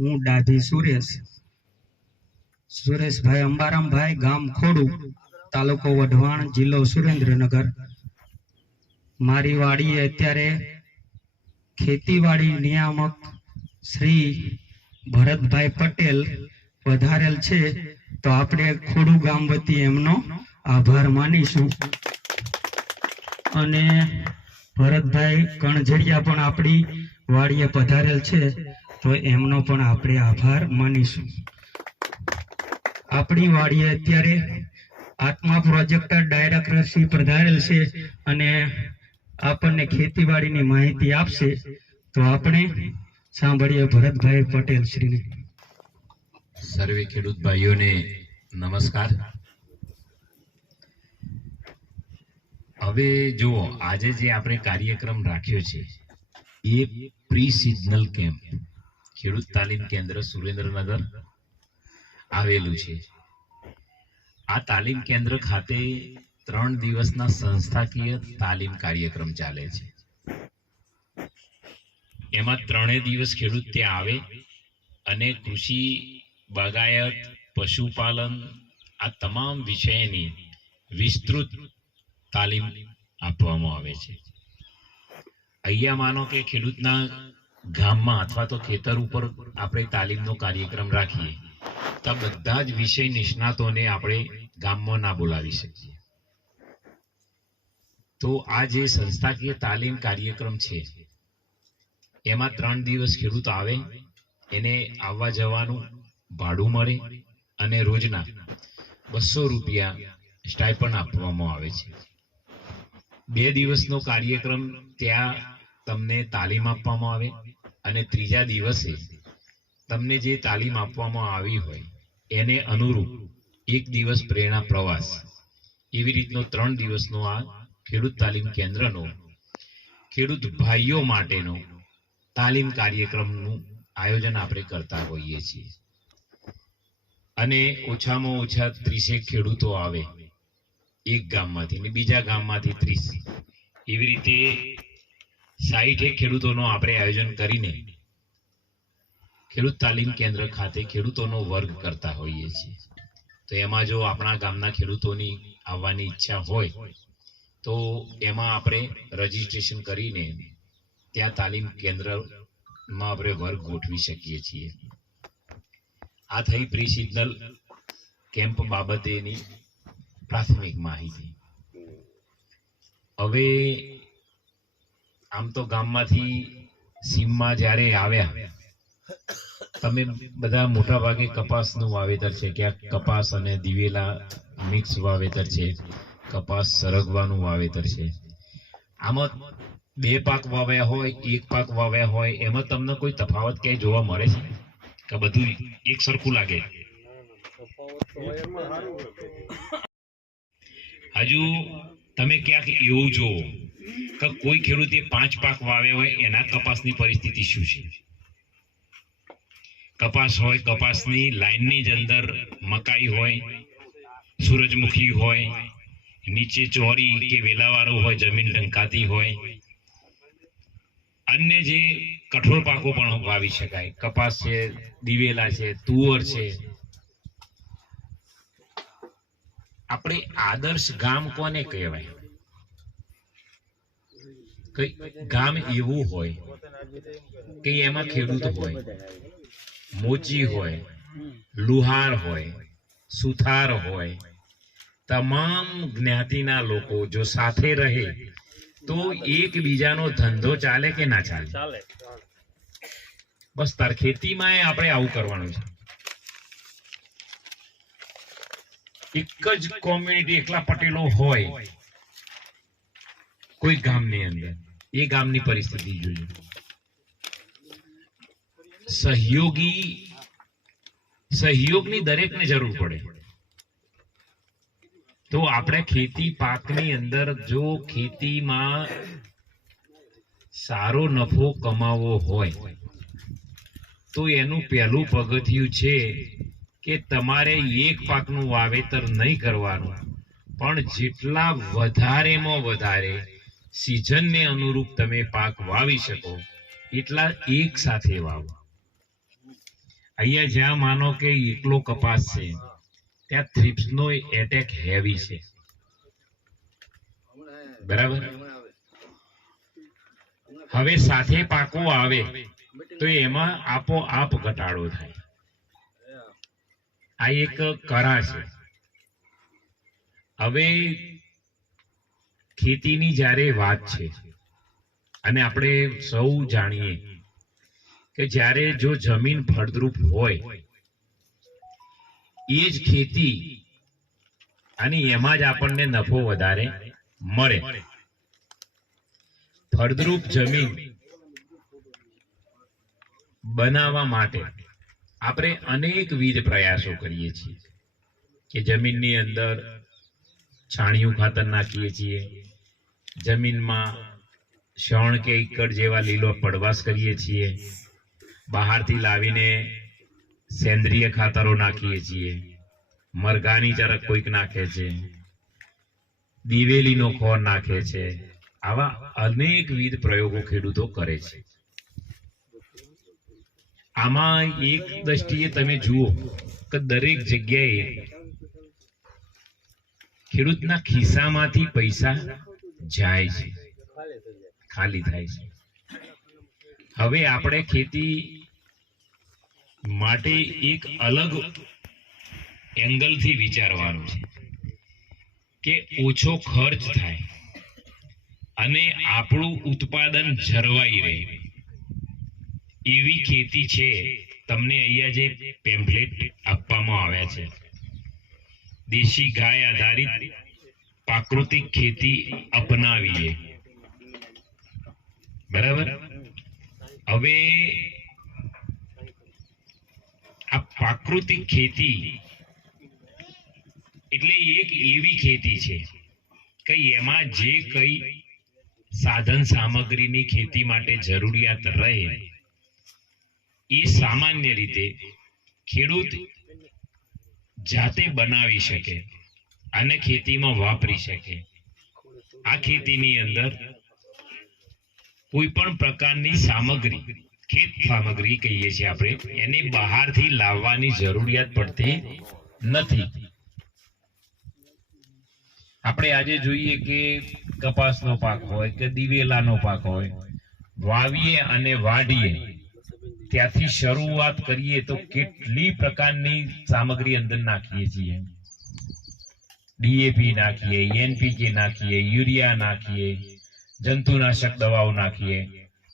હું દાઢી સુરેશભાઈ અંબારામભાઈ, ગામ ખોડું, તાલુકો વઢવાણ, જિલ્લો સુરેન્દ્રનગર. મારી વાડીએ અત્યારે ખેતીવાડી નિયામક શ્રી ભરતભાઈ પટેલ વધારેલ છે, તો આપણે ખોડું ગામ વતી એમનો આભાર માનીશું. અને ભરતભાઈ કણઝરિયા પણ આપણી વાડીએ પધારેલ છે, તો એમનો પણ આપણે આભાર માનીશું. આપણી વાડીએ અત્યારે આત્મા પ્રોજેક્ટર ડાયરેક્ટર શ્રી પધારેલ છે અને આપણને ખેતીવાડીની માહિતી આપશે, તો આપણે સાંભળીએ ભરતભાઈ પટેલ શ્રીને. સર્વે ખેડૂત ભાઈઓને નમસ્કાર. હવે જુઓ, આજે જે આપણે કાર્યક્રમ રાખ્યો છે એ પ્રી સિઝનલ કેમ્પ ખેડૂત તાલીમ કેન્દ્ર સુરેન્દ્રનગર આવેલું છે. આ તાલીમ કેન્દ્ર ખાતે 3 દિવસના સંસ્થાકીય તાલીમ કાર્યક્રમ ચાલે છે. એમાં 3 દિવસ ખેડૂત ત્યાં આવે અને કૃષિ, બાગાયત, પશુપાલન આ તમામ વિષયની વિસ્તૃત તાલીમ આપવામાં આવે છે. અહીંયા માનો કે ખેડૂતના ગામમાં અથવા તો ખેતર ઉપર આપણે તાલીમનો કાર્યક્રમ રાખીએ તો બધા જ વિષય નિષ્ણાતોને આપણે ગામમાં ના બોલાવી શકીએ. તો આ જે સંસ્થાકીય તાલીમ કાર્યક્રમ છે એમાં 3 દિવસ ખેડૂત આવે, એને આવવા જવાનું ભાડું મળે અને રોજના 200 રૂપિયા સ્ટાઇપન્ડ આપવામાં આવે છે. 2 દિવસનો કાર્યક્રમ ત્યાં તમને તાલીમ આપવામાં આવે અને 3જા દિવસે તમને જે તાલીમ આપવામાં આવી હોય એને અનુરૂપ 1 દિવસ પ્રેરણા પ્રવાસ, એવી રીતનો 3 દિવસનો આ ખેડૂત તાલીમ કેન્દ્રનો ખેડૂત ભાઈઓ માટેનો તાલીમ કાર્યક્રમનું આયોજન આપણે કરતા હોઈએ છીએ. અને ઓછામાં ઓછા 30 ખેડૂતો આવે એક ગામમાંથી ને બીજા ગામમાંથી 30, એવી રીતે 60 ખેડૂતોનો આપણે આયોજન કરીને ખેડૂત તાલીમ કેન્દ્ર ખાતે ખેડૂતોનો વર્ગ કરતા હોઈએ છીએ. તો એમાં જો આપણા ગામના ખેડૂતોની આવવાની ઈચ્છા હોય તો એમાં આપણે રજીસ્ટ્રેશન કરીને ત્યાં તાલીમ કેન્દ્રમાં આપણે વર્ગ ગોઠવી શકીએ છીએ. આ થઈ પ્રી સિઝનલ કેમ્પ બાબતેની પ્રાથમિક માહિતી. હવે આમ તો ગામમાંથી સીમમાં જ્યારે આવ્યા, તમે બધા મોટા ભાગે કપાસનું વાવેતર છે, ક્યાંક કપાસ અને દિવેલા મિક્સ વાવેતર છે, કપાસ સરગવાનું વાવેતર છે. આમાં 2 પાક વાવ્યા હોય, 1 પાક વાવ્યા હોય, એમાં તમને કોઈ તફાવત ક્યાંય જોવા મળે છે કે બધું એક સરખું લાગે? હજુ તમે ક્યાંક એવું જોવો કે કોઈ ખેડૂતે 5 પાક વાવ્યા હોય, એના કપાસની પરિસ્થિતિ શું છે? કપાસ હોય, કપાસની લાઈનની જ અંદર મકાઈ હોય, સૂરજમુખી હોય, નીચે ચોરી કે વેલાવાળું હોય, જમીન ઢંકાતી હોય. અન્ય જે કઠોળ પાકો પણ વાવી શકાય, કપાસ છે, દિવેલા છે, તુવર છે. આપણે આદર્શ ગામ કોને કહેવાય? કઈ ગામ એવું હોય કે એમાં ખેડૂત હોય, મોચી હોય, લુહાર હોય, સુથાર હોય, તમામ જ્ઞાતિના લોકો જો સાથે રહે તો એકબીજાનો ધંધો ચાલે કે ના ચાલે? બસ તાર ખેતીમાં આપણે આવું કરવાનું છે. એક જ કોમ્યુનિટી, એકલા પટેલો હોય કોઈ ગામની અંદર, એ ગામની પરિસ્થિતિ જોઈએ. સહયોગની દરેકને જરૂર પડે. તો આપણે ખેતી પાકની અંદર જો ખેતીમાં સારો નફો કમાવવો હોય તો એનું પહેલું પગથિયું છે કે તમારે 1 પાકનું વાવેતર નહીં કરવાનું, પણ જેટલા વધારેમાં વધારે સિઝનને અનુરૂપ તમે પાક વાવી શકો એટલા એક સાથે વાવો. અહીંયા જ્યાં માનો કે એકલો કપાસ છે ત્યાં થ્રિપ્સનો એટેક હેવી છે, બરાબર. હવે સાથે પાકો આવે તો એમાં આપોઆપ ઘટાડો થાય. આ એક કરા છે. હવે ખેતીની જ્યારે વાત છે અને આપણે સૌ જાણીએ કે જ્યારે જો જમીન ફળદ્રુપ હોય એ જ ખેતી અને એમાં જ આપણને નફો વધારે મળે. ફળદ્રુપ જમીન બનાવવા માટે આપણે અનેકવિધ પ્રયાસો કરીએ છીએ કે જમીનની અંદર છાણિયું ખાતર નાખીએ છીએ, જમીનમાં શણ કે ઈકડ જેવા લીલો પડવાશ કરીએ છીએ, બહારથી લાવીને સેન્દ્રિય ખાતરો નાખીએ છીએ, મરઘાની ચરક કોઈક નાખે છે, દિવેલીનો ખોર નાખે છે. આવા અનેકવિધ પ્રયોગો ખેડૂતો કરે છે. આમાં એક દ્રષ્ટિએ તમે જુઓ કે દરેક જગ્યાએ ખેડૂતના ખિસ્સામાંથી પૈસા જાય છે, ખાલી થાય છે. હવે આપણે ખેતી માટે એક અલગ એંગલથી વિચારવાનું છે કે ઓછો ખર્ચ થાય અને આપણું ઉત્પાદન જળવાઈ રહે એવી ખેતી છે. તમને અહીંયા જે પેમ્ફલેટ આપવામાં આવ્યા છે, દેશી ગાય આધારિત પ્રાકૃતિક ખેતી અપનાવીએ, બરાબર. હવે આ પ્રાકૃતિક ખેતી એટલે એક એવી ખેતી છે કે એમાં જે કઈ સાધન સામગ્રીની ખેતી માટે જરૂરિયાત રહે એ સામાન્ય રીતે ખેડૂત જાતે બનાવી શકે અને ખેતીમાં વાપરી શકે. આ ખેતીની અંદર કોઈ પણ પ્રકારની સામગ્રી, ખેત સામગ્રી કહીએ છીએ આપણે, એને બહારથી લાવવાની જરૂરિયાત પડતી નથી. આપણે આજે જોઈએ કે કપાસનો પાક હોય કે દિવેલાનો પાક હોય, વાવીએ અને વાઢીએ ત્યાંથી શરૂઆત કરીએ તો કેટલી પ્રકારની સામગ્રી અંદર નાખીએ છીએ. ડીએપી નાખીએ, એનપીકે નાખીએ, યુરિયા નાખીએ, જંતુનાશક દવાઓ નાખીએ,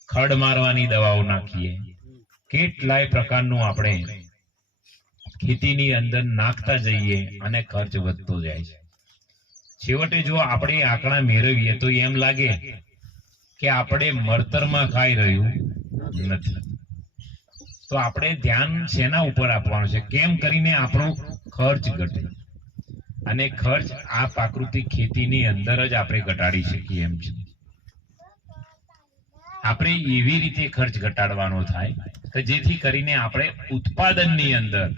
ખડ મારવાની દવાઓ નાખીએ. કેટલાય પ્રકારનું આપણે ખેતીની અંદર નાખતા જઈએ અને ખર્ચ વધતો જાય છે. છેવટે જો આપણે આંકડા મેળવીએ તો એમ લાગે કે આપણે મળતરમાં ખાઈ રહ્યું નથી. તો આપણે ધ્યાન શેના ઉપર આપવાનું છે? કેમ કરીને આપણો ખર્ચ ઘટે, અને ખર્ચ આ પ્રાકૃતિક ખેતીની અંદર જ આપણે ઘટાડી શકીએ એમ છે. આપણે એવી રીતે ખર્ચ ઘટાડવાનો થાય કે જેથી કરીને આપણે ઉત્પાદનની અંદર,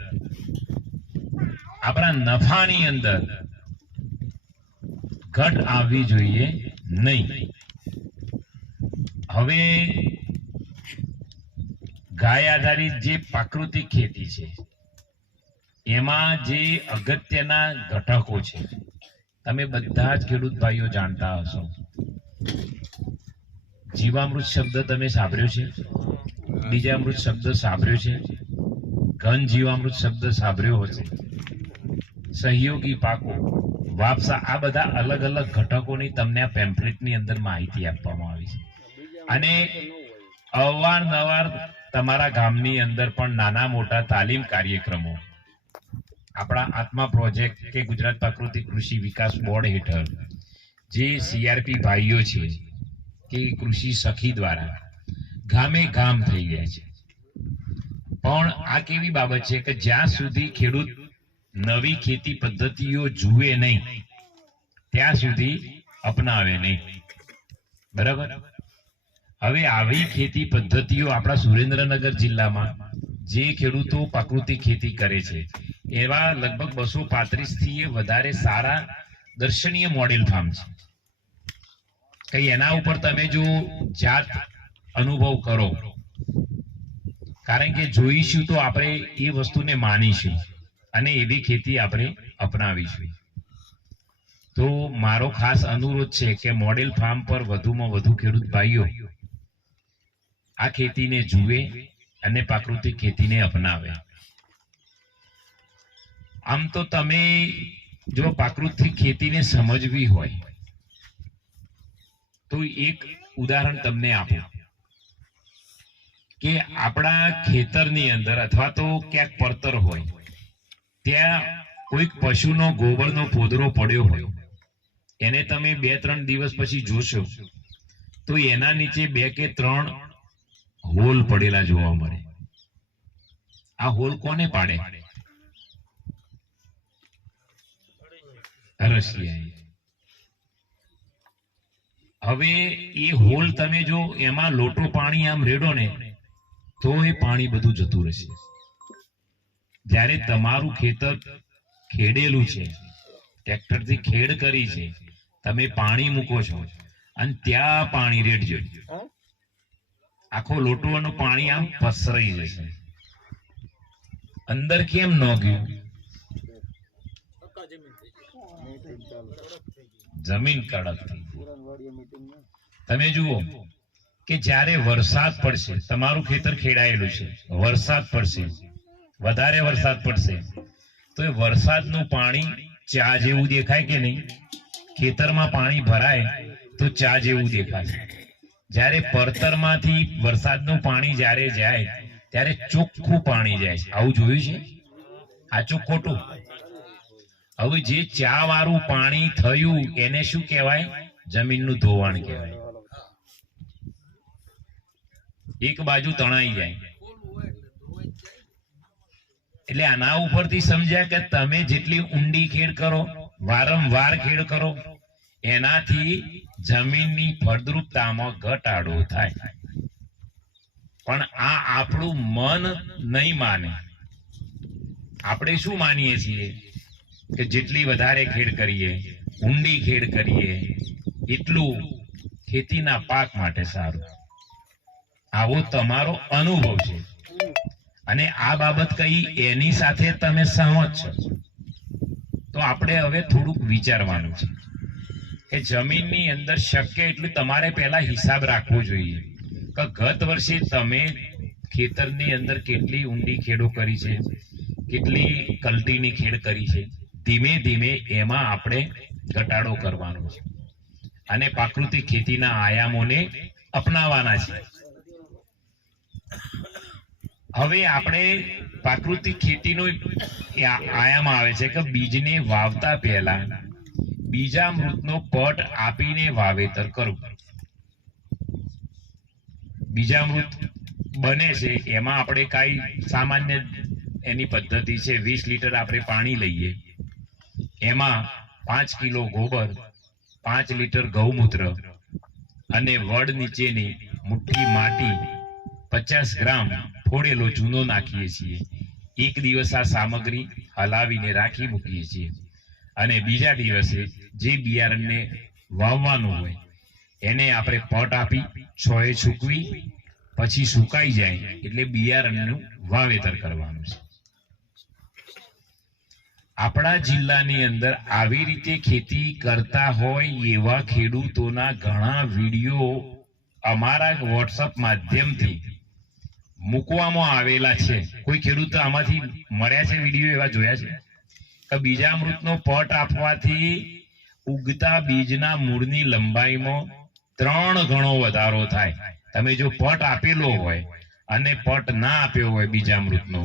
આપણા નફાની અંદર ઘટ આવવી જોઈએ નહીં. હવે ગાય આધારિત જે પ્રાકૃતિક ખેતી છે એમાં જે અગત્યના ઘટકો છે તમે બધા જ ખેડૂત ભાઈઓ જાણતા હશો. જીવામૃત શબ્દ તમે સાંભળ્યો છે, બીજામૃત શબ્દ સાંભળ્યો છે, ઘન જીવામૃત શબ્દ સાંભળ્યો હશે, સહયોગી પાકો, વાપસા, આ બધા અલગ અલગ ઘટકોની તમને આ પેમ્ફલેટની અંદર માહિતી આપવામાં આવી છે. અને અવારનવાર તમારા ગામની અંદર પણ નાના મોટા તાલીમ કાર્યક્રમો આપણા આત્મા પ્રોજેક્ટ કે ગુજરાત પ્રાકૃતિક કૃષિ વિકાસ બોર્ડ હેઠળ જે સીઆરપી ભાઈઓ છે કે કૃષિ સખી દ્વારા ગામે ગામ થઈ ગયા છે. પણ આ કેવી બાબત છે કે જ્યાં સુધી ખેડૂત નવી ખેતી પદ્ધતિઓ જુએ નહીં ત્યાં સુધી અપનાવે નહીં, બરાબર. હવે આવી ખેતી પદ્ધતિઓ આપણા સુરેન્દ્રનગર જિલ્લામાં જે ખેડૂતો પ્રાકૃતિક ખેતી કરે છે એવા લગભગ 235 થી વધારે સારા દર્શનીય મોડેલ ફાર્મ છે. કઈ એના ઉપર તમે જો જાત અનુભવ કરો, કારણ કે જોઈશું તો આપણે એ વસ્તુને માનીશું અને એવી ખેતી આપણે અપનાવીશું. તો મારો ખાસ અનુરોધ છે કે મોડેલ ફાર્મ પર વધુમાં વધુ ખેડૂત ભાઈઓ આ ખેતીને જુએ અને પ્રાકૃતિક ખેતીને અપનાવે. આમ તો તમે જો પ્રાકૃતિક ખેતીને સમજવી હોય તો એક ઉદાહરણ તમને આપું કે આપણા ખેતરની અંદર અથવા તો ક્યાંક પડતર હોય ત્યાં કોઈક પશુનો ગોબરનો પોદરો પડ્યો હોય, એને તમે 2-3 દિવસ પછી જોશો તો એના નીચે 2 કે 3 હોલ પડેલા જોવા મળે. આ હોલ કોને પાડે? અરસિયાએ. હવે એ હોલ તમે જો એમાં લોટો પાણી આમ રેડો ને તો એ પાણી બધું જતું રહેશે. જ્યારે તમારું ખેતર ખેડેલું છે, ટ્રેક્ટરથી ખેડ કરી છે, તમે પાણી મૂકો છો અને ત્યાં પાણી રેડજો, આખો લોટોનું પાણી આમ પસરાઈ જશે. અંદર કેમ ન ગયું? જમીન કડક થઈ. તમે જુઓ કે જ્યારે વરસાદ પડશે, તમારું ખેતર ખેડાયેલું છે, વરસાદ પડશે, વધારે વરસાદ પડશે તો એ વરસાદનું પાણી ચા જેવું દેખાય કે નહીં? ખેતરમાં પાણી ભરાય તો ચા જેવું દેખાશે. જ્યારે પડતરમાંથી વરસાદનું પાણી જ્યારે જાય ત્યારે ચોખ્ખું પાણી જાય છે. આવું જોયું છે? સાચું ખોટું? હવે જે ચા વાળું પાણી થયું એને શું કહેવાય? જમીનનું ધોવાણ કહેવાય. એક બાજુ તણાઈ જાય. એટલે આના ઉપરથી સમજ્યા કે તમે જેટલી ઊંડી ખેડ કરો, વારંવાર ખેડ કરો, એનાથી જમીનની ફળદ્રુપતામાં ઘટાડો થાય. પણ આ આપણું મન નહીં માને. આપણે શું માનીએ છીએ કે જેટલી વધારે ખેડ કરીએ, ઊંડી ખેડ કરીએ એટલું ખેતીના પાક માટે સારું. આવો તમારો અનુભવ છે અને આ બાબત કઈ એની સાથે તમે સહમત છો. તો આપણે હવે થોડુંક વિચારવાનું છે કે જમીનની અંદર શક્ય એટલું તમારે પહેલા હિસાબ રાખવો જોઈએ કે ગત વર્ષે તમે ખેતરની અંદર કેટલી ઊંડી ખેડો કરી છે, કેટલી કલ્ટીની ખેડ કરી છે. ધીમે ધીમે એમાં આપણે ઘટાડો કરવાનો છે અને પ્રાકૃતિક ખેતીના આયામોને અપનાવવાના છે. હવે આપણે પ્રાકૃતિક ખેતીનો આયામ આવે છે કે બીજને વાવતા પહેલા બીજામૃતનો પટ આપીને વાવેતર કરવું. બીજામૃત બને છે એમાં આપણે કઈ સામાન્ય એની પદ્ધતિ છે, 20 લીટર આપણે પાણી લઈએ, એમાં 5 કિલો ગોબર, 5 લીટર ગૌમૂત્ર અને વડ નીચેની મુઠ્ઠી માટી, 50 ગ્રામ ફોડેલો ચૂનો નાખીએ છીએ. એક દિવસ આ સામગ્રી હલાવીને રાખી મૂકીએ છીએ અને બીજા દિવસે જે બિયારણને વાવવાનું હોય એને આપણે પટ આપી છોએ સૂકવી પછી સુકાઈ જાય એટલે બિયારણનું વાવેતર કરવાનું છે. આપણા જિલ્લાની અંદર આવી રીતે ખેતી કરતા હોય એવા ખેડૂતોના ઘણા વિડીયો અમારા વોટ્સઅપ માધ્યમથી મૂકવામાં આવેલા છે. કોઈ ખેડૂત આમાંથી મળ્યા છે? વિડીયો એવા જોયા છે કે બીજામૃતનો પટ આપવાથી ઉગતા બીજના મૂળની લંબાઈમાં 3 ગણો વધારો થાય. તમે જો પટ આપેલો હોય અને પટ ના આપ્યો હોય બીજામૃતનો,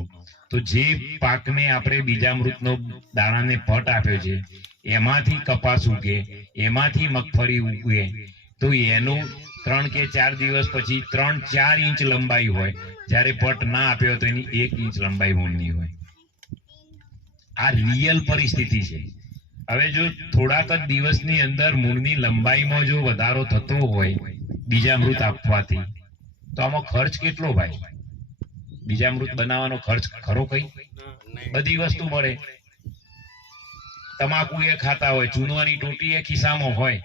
તો જે પાકને આપણે બીજામૃતનો દાણાને પટ આપ્યો છે એમાંથી કપાસ ઉગે, એમાંથી મગફળી ઉગે, તો એનું 3 કે 4 દિવસ પછી 3-4 ઇંચ લંબાઈ હોય, જ્યારે પટ ના આપ્યો તો એની 1 ઇંચ લંબાઈ મૂળની હોય. આ રિયલ પરિસ્થિતિ છે. હવે જો થોડાક જ દિવસની અંદર મૂળની લંબાઈમાં જો વધારો થતો હોય બીજામૃત આપવાથી, તો આમાં ખર્ચ કેટલો ભાઈ? બીજામૃત બનાવવાનો ખર્ચ ખરો? કઈ બધી વસ્તુ મળે. તમાકુ એ ખાતા હોય, ચૂનવાની ટોટી એ ખિસ્સામાં હોય,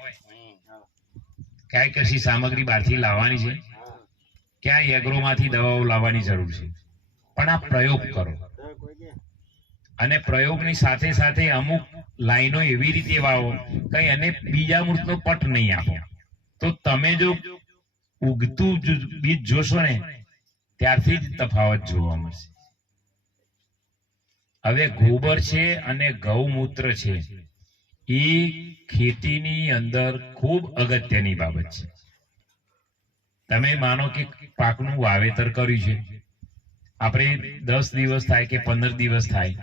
ક્યાંય કશી સામગ્રી બહારથી લાવવાની છે? ક્યાં એગ્રોમાંથી દવાઓ લાવવાની જરૂર છે? પણ આ પ્રયોગ કરો, અને પ્રયોગની સાથે સાથે અમુક લાઈનો એવી રીતે વાવો કઈ અને બીજા મૃતનો પટ નહીં આપો, તો તમે જો ઉગતું બીજ જોશો ને ત્યારથી જ તફાવત જોવા મળશે. હવે ગોબર છે અને ગૌમૂત્ર છે એ ખેતીની અંદર ખૂબ અગત્યની બાબત છે. તમે માનો કે પાકનું વાવેતર કર્યું છે, આપણે 10 દિવસ થાય કે 15 દિવસ થાય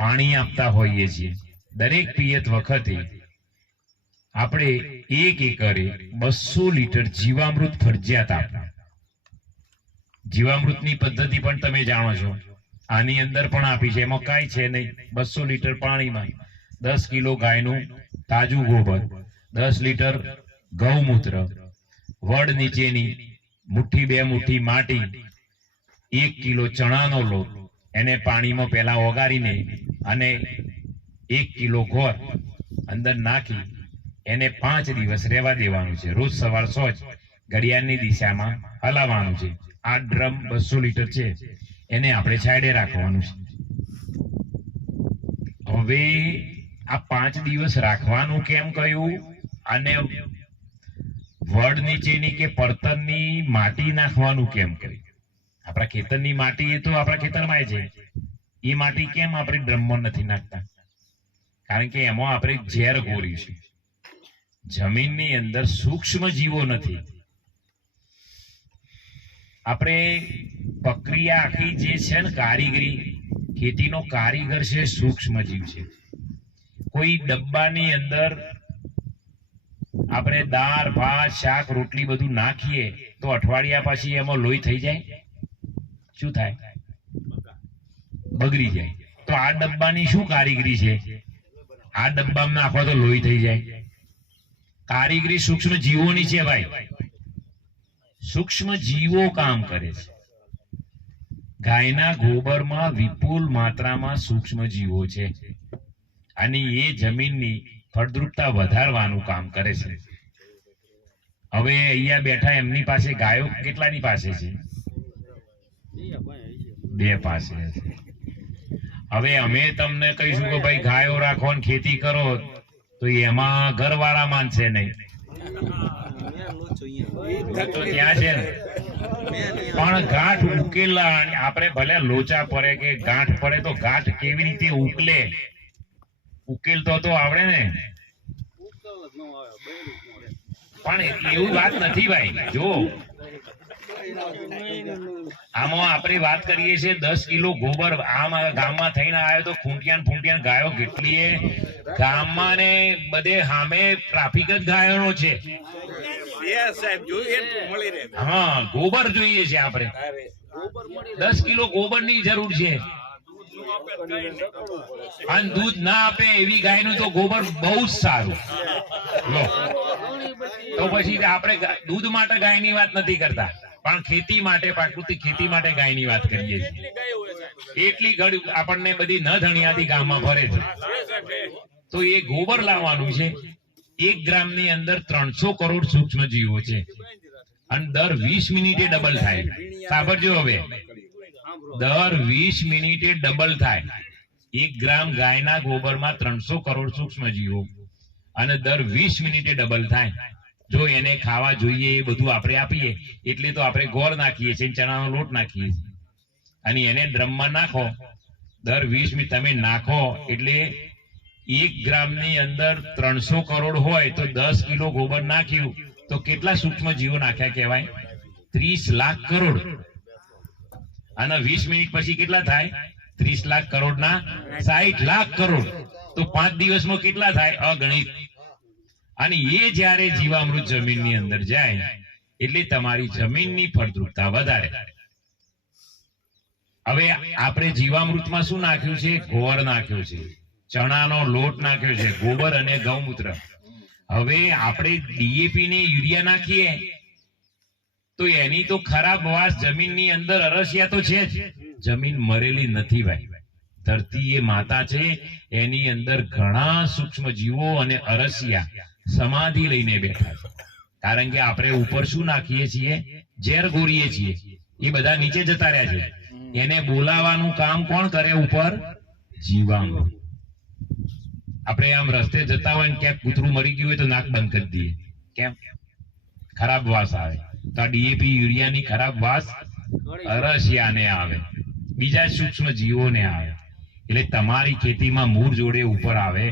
પાણી આપતા હોઈએ છીએ. દરેક પિયત વખતે આપણે 1 એકરે 200 લીટર જીવામૃત ફરજિયાત આપવું. જીવામૃતની પદ્ધતિ પણ તમે જાણો છો, આની અંદર પણ આપી છે, એમાં કાંઈ છે નહીં. 200 લીટર પાણીમાં 10 કિલો ગાયનું તાજું ગોબર, 10 લીટર ગૌમૂત્ર, વડ નીચેની મુઠ્ઠી 2 મુઠ્ઠી માટી, 1 કિલો ચણાનો લોટ, એને પાણીમાં પહેલા ઓગાળીને અને 1 કિલો ગોળ અંદર નાખી એને 5 દિવસ રહેવા દેવાનું છે. રોજ સવાર સોજ ઘડિયાળની દિશામાં હલાવવાનું છે. આ ડ્રમ 200 લીટર છે એને આપણે સાઈડે રાખવાનું છે. હવે આ 5 દિવસ રાખવાનું કેમ કહ્યું, અને વડ નીચેની કે પડતરની માટી નાખવાનું કેમ કહ્યું? આપણા ખેતરની માટી એ તો આપણા ખેતરમાં છે, એ માટી કેમ આપણે ડ્રમમાં નથી નાખતા? કારણ કે એમાં આપણે ઝેર ઘોરીશું. જમીનની અંદર સૂક્ષ્મ જીવો નથી. આપણે પ્રક્રિયા આખી જે છે ને કારીગરી, ખેતીનો કારીગર છે સૂક્ષ્મ જીવ છે. કોઈ ડબ્બાની અંદર આપણે દાળ ભાત શાક રોટલી બધું નાખીએ તો અઠવાડિયા પછી એમાં લોહી થઈ જાય, શું થાય? બગડી જાય. તો આ ડબ્બાની શું કારીગરી છે? આ ડબ્બામાં નાખો તો લોહી થઈ જાય. કારીગરી સૂક્ષ્મ જીવોની છે ભાઈ. સૂક્ષ્મ જીવો કામ કરે છે. ગાયના ગોબરમાં વિપુલ માત્રામાં સૂક્ષ્મ જીવો છે અને એ જમીનની ફળદ્રુપતા વધારવાનું કામ કરે છે. હવે અહીંયા બેઠા એમની પાસે ગાયો કેટલાની પાસે છે? 2 પાસે છે. હવે અમે તમને કહીશું કે ભાઈ ગાયો રાખો ને ખેતી કરો, તો એમાં ઘરવાળા માનશે નહીં. તો ત્યાં છે ને પણ ગાંઠ ઉકેલા, આપણે ભલે લોચા પડે કે ગાંઠ પડે તો ગાંઠ કેવી રીતે ઉકલે, ઉકેલતો તો આવડે ને. પણ એવું વાત નથી ભાઈ. જો આમાં આપણે વાત કરીએ છીએ 10 કિલો ગોબર આમાં ગામમાં થઈને આવ્યો તો ખૂંટિયાન ગાયો કેટલી ગામમાં ને બધે સામે ટ્રાફિક જ ગાયોનો છે. હા, ગોબર જોઈએ છે આપણે. 10 કિલો ગોબર ની જરૂર છે. અને દૂધ ના આપે એવી ગાયનું તો ગોબર બહુ જ સારું. લો, તો પછી આપણે દૂધ માટે ગાયની વાત નથી કરતા, પણ ખેતી માટે, પ્રાકૃતિક ખેતી માટે ગાયની વાત કરીએ છીએ. એટલી ઘડી આપણને બધી ન ધણિયાથી ગામમાં ફરે છે. તો એ ગોબર લાવવાનું છે. 1 ગ્રામની અંદર 300 કરોડ સૂક્ષ્મ જીવો છે અને દર 20 મિનિટે ડબલ થાય. સાંભળજો, હવે દર 20 મિનિટે ડબલ થાય. 1 ગ્રામ ગાયના ગોબરમાં 300 કરોડ સૂક્ષ્મ જીવો અને દર 20 મિનિટે ડબલ થાય. જો એને ખાવા જોઈએ એ બધું આપણે આપીએ એટલે તો આપણે ગોળ નાખીએ છીએ, ચણાનો લોટ નાખીએ છીએ અને એને ડ્રમમાં નાખો. દર 20 મિનિટ તમે નાખો એટલે 1 ગ્રામની અંદર 300 કરોડ હોય તો 10 કિલો ગોબર નાખ્યું તો કેટલા સૂક્ષ્મ જીવો નાખ્યા કહેવાય? 30 લાખ કરોડ. અને 20 મિનિટ પછી કેટલા થાય? 30 લાખ કરોડના 60 લાખ કરોડ. તો 5 દિવસમાં કેટલા થાય? અગણિત. અને એ જયારે જીવામૃત જમીનની અંદર જાય એટલે તમારી જમીનની ફળદ્રુપતા વધારે. હવે આપણે જીવામૃતમાં શું નાખ્યું છે? ગોળ નાખ્યો છે, ચણાનો લોટ નાખ્યો છે, ગોબર અને ગૌમૂત્ર. હવે આપણે ડીએપી ને યુરિયા નાખીએ તો એની તો ખરાબ વાસ જમીનની અંદર અરસિયા તો છે જ. જમીન મરેલી નથી ભાઈ. ધરતી એ માતા છે, એની અંદર ઘણા સૂક્ષ્મ જીવો અને અરસિયા સમાધિ લઈને બેઠા છે. કારણ કે આપણે ઉપર શું નાખીએ છીએ? ઝેર ઘોરીએ છીએ. એ બધા નીચે જતા રહ્યા છે. એને બોલાવાનું કામ કોણ કરે ઉપર? જીવામૃત. આપણે આમ રસ્તે જતા હોય ને ક્યાંક કૂતરું મરી ગયું હોય તો નાક બંધ કરી દઈએ. કેમ? ખરાબ વાસ આવે. તો આ ડીએપી યુરિયાની ખરાબ વાસ અરસિયાને આવે, બીજા સૂક્ષ્મ જીવોને આવે. એટલે તમારી ખેતીમાં મૂળ જોડે ઉપર આવે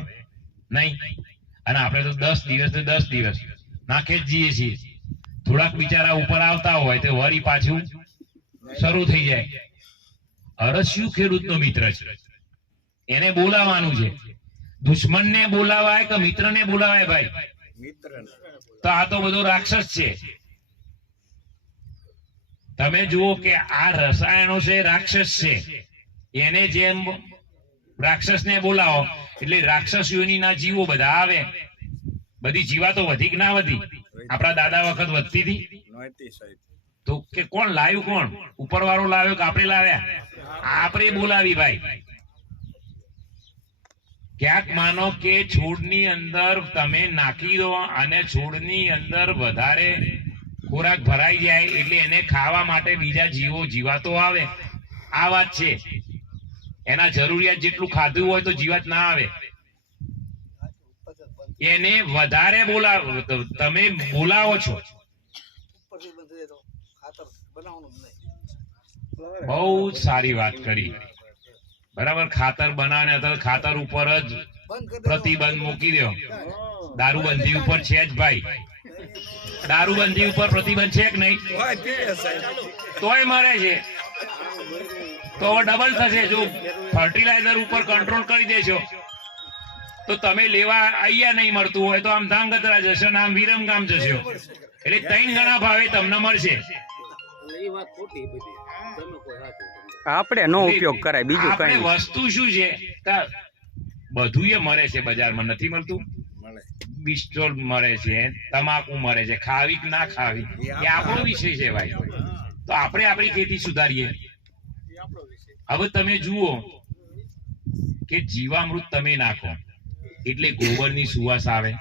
નહીં. અને આપણે તો 10 દિવસ ને 10 દિવસ નાખે જ જઈએ છીએ. થોડાક બિચારા ઉપર આવતા હોય તો વળી પાછું શરૂ થઈ જાય. અરસિયું ખેડૂતનો મિત્ર છે, એને બોલાવાનું છે. દુશ્મનને બોલાવાય કે મિત્રને બોલાવાય ભાઈ? તો આ તો બધો રાક્ષસ છે. તમે જુઓ કે આ રસાયણો છે, રાક્ષસ છે. એને જેમ રાક્ષસને બોલાવો એટલે રાક્ષસ યોનીના જીવો બધા આવે. બધી જીવાતો વધી કે ના વધી? આપણા દાદા વખત વધતી હતી તો કે કોણ લાવ્યું? કોણ ઉપરવાળો લાવ્યો કે આપણે લાવ્યા? આપણે બોલાવી ભાઈ. ક્યાંક માનો કે છોડની અંદર તમે નાખી દો અને છોડની અંદર વધારે ખોરાક ભરાઈ જાય એટલે એને ખાવા માટે બીજા જીવો જીવાતો આવે. આ વાત છે. એના જરૂરિયાત જેટલું ખાધું હોય તો જીવાત ના આવે. એને વધારે બોલાવો, તમે બોલાવો છો. બહુ જ સારી વાત કરી. બરાબર, ખાતર બનાવને તો ખાતર ઉપર જ પ્રતિબંધ મૂકી દો. દારૂબંધી ઉપર છે જ ભાઈ. દારૂબંધી ઉપર પ્રતિબંધ છે કે નહીં? તોય મરે છે. તો ડબલ થશે. જો ફર્ટિલાઇઝર ઉપર કંટ્રોલ કરી દેશો તો તમે લેવા અહીંયા નહીં મળતું હોય તો આમ ધાંગધ્રા જશો ને આમ વિરમગામ જશો એટલે 3 ગણા ભાવે તમને મળશે. આપણે નો ઉપયોગ કરાય, બીજું કઈ વસ્તુ શું છે? બધું એ મળે છે બજારમાં, નથી મળતું? બિસ્ટોલ મળે છે, તમાકુ મળે છે. ખાવી કે ના ખાવી એ આપણો વિષય છે ભાઈ. તો આપણે આપણી ખેતી સુધારીએ. હવે તમે જુઓ કે જીવામૃત તમે નાખો એટલે ગોબરની સુવાસ આવે,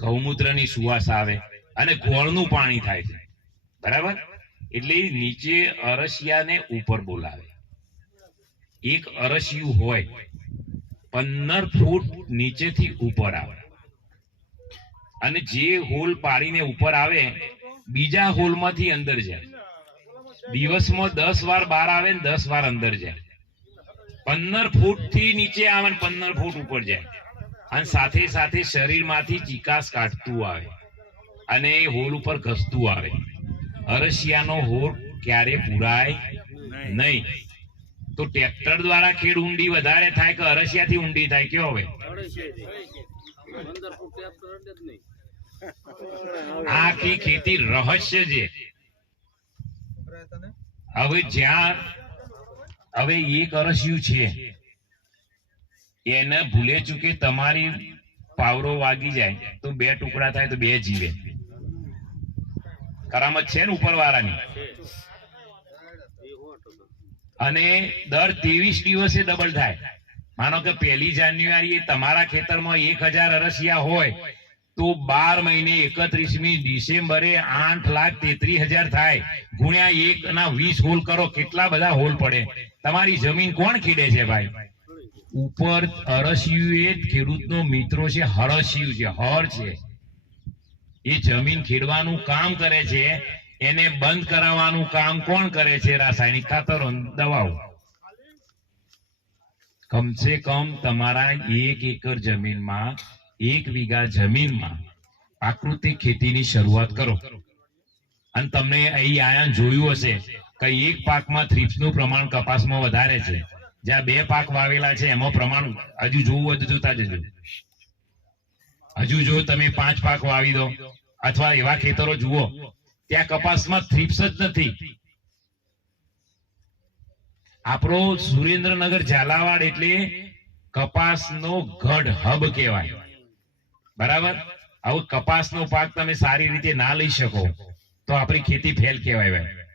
ગૌમૂત્રની સુવાસ આવે અને ગોળનું પાણી થાય છે. બરાબર? એટલે નીચે અરસિયાને ઉપર બોલાવે. એક અરસિયું હોય 15 ફૂટ નીચેથી ઉપર આવે અને જે હોલ પાડીને ઉપર આવે બીજા હોલમાંથી અંદર જાય. દિવસમાં 10 વાર બહાર આવે ને 10 વાર અંદર જાય. 15 ફૂટ થી નીચે આવે ને 15 ફૂટ ઉપર જાય. અને સાથે સાથે શરીરમાંથી ચિકાસ કાઢતું આવે અને એ હોલ ઉપર ઘસતું આવે. અરસિયાનો હોલ ક્યારે પુરાય નહીં. તો ટ્રેક્ટર દ્વારા ખેડ ઊંડી વધારે થાય કે અરસિયાથી ઊંડી થાય? કેવો હવે આખી ખેતી રહસ્ય છે. હવે જ્યાં હવે એક અરસિયું છે એને ભૂલે ચૂકે તમારી પાવરો વાગી જાય તો 2 ટુકડા થાય તો 2 જીવે. કરામત છે ને ઉપરવાળાની. અને દર 23 દિવસે ડબલ થાય. માનો કે 1 જાન્યુઆરીએ તમારા ખેતરમાં 1000 અરસિયા હોય તો 12 મહિને 31મી ડિસેમ્બરે 8,33,000 થાય. ગુણ્યા 1 ના 20 હોલ કરો, કેટલા બધા હોલ પડે. તમારી જમીન કોણ ખેડે છે ભાઈ? ઉપર અરસિયું એ ખેડૂતનો મિત્રો છે, હળસિયું છે, હળ છે. એ જમીન ખેડવાનું કામ કરે છે. એને બંધ કરાવવાનું કામ કોણ કરે છે? રાસાયણિક ખાતરો, દવાઓ. કમસે કમ તમારા 1 એકર જમીનમાં 1 વીઘા જમીનમાં પ્રાકૃતિક ખેતીની શરૂઆત કરો. અને તમને અહીં આયા જોયું હશે કે એક પાકમાં થ્રિપ્સનું પ્રમાણ કપાસમાં વધારે છે. જ્યાં 2 પાક વાવેલા છે એમાં પ્રમાણ હજુ જોવું હોય તો જોતા જજો. હજુ જો તમે 5 પાક વાવી દો અથવા એવા ખેતરો જુઓ ત્યાં કપાસમાં થ્રિપ્સ જ નથી. આપણો સુરેન્દ્રનગર ઝાલાવાડ એટલે કપાસનો ગઢ, હબ કહેવાય. બરાબર? હવે કપાસનો પાક તમે સારી રીતે ના લઈ શકો તો આપણી ખેતી ફેલ કહેવાય ભાઈ.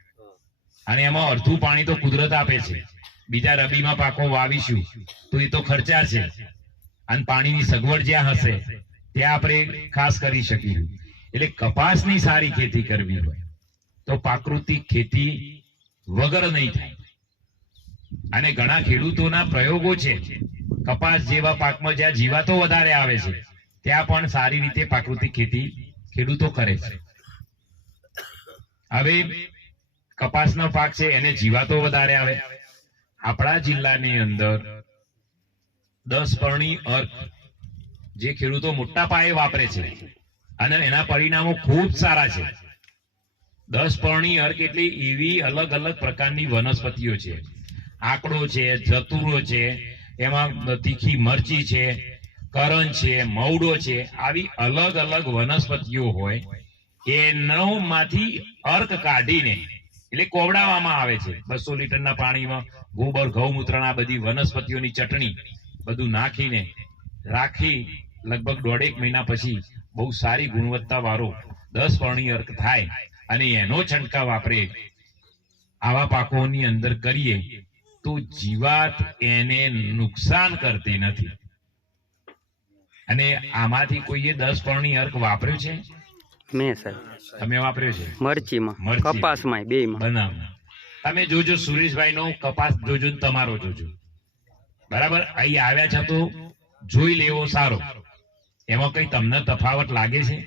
અને એમાં અડધું પાણી તો કુદરત આપે છે. બીજા રબીમાં પાકો વાવીશું તો એ તો ખર્ચા છે અને પાણીની સગવડ જ્યાં હશે ત્યાં આપણે ખાસ કરી શકીશું. એટલે કપાસની સારી ખેતી કરવી હોય તો પ્રાકૃતિક ખેતી વગર નહીં થાય. અને ઘણા ખેડૂતોના પ્રયોગો છે, કપાસ જેવા પાકમાં જ્યાં જીવાતો વધારે આવે છે ત્યાં પણ સારી રીતે પ્રાકૃતિક ખેતી ખેડૂતો કરે છે. હવે કપાસનો પાક છે એને જીવાતો વધારે આવે. આપણા જિલ્લાની અંદર 10 પરણી અર્ક જે ખેડૂતો મોટા પાયે વાપરે છે અને એના પરિણામો ખૂબ સારા છે. 10 પરણી અર્ક એટલે એવી અલગ અલગ પ્રકારની વનસ્પતિઓ છે. આકડો છે, જતુરો છે, એમાં તીખી મરચી છે, કરણ છે, મવડો છે, આવી અલગ અલગ વનસ્પતિઓ હોય એનો માંથી અર્ક કાઢીને એટલે કોવડાવવામાં આવે છે. 200 લીટરના પાણીમાં ગોબર, ગૌમૂત્રના બધી વનસ્પતિઓની ચટણી બધું નાખીને રાખી લગભગ 1.5 મહિના પછી બહુ સારી ગુણવત્તા વાળો 10 પરણી અર્ક થાય અને એનો છંટકાવ આપણે આવા પાકોની અંદર કરીએ તો જીવાત એને નુકસાન કરતી નથી. અને આમાંથી કોઈએ 10 પરણી અર્ક વાપર્યું છે? મેં સાહેબ તમે વાપર્યો છે? મરચીમાં, મરચી. કપાસમાં, બેયમાં. બનાવ. તમે જોજો સુરેશભાઈ નો કપાસ જોજો ને તમારો જોજો. બરાબર, અહીં આવ્યા છો તો જોઈ લેવો સારો. એમાં કઈ તમને તફાવત લાગે છે?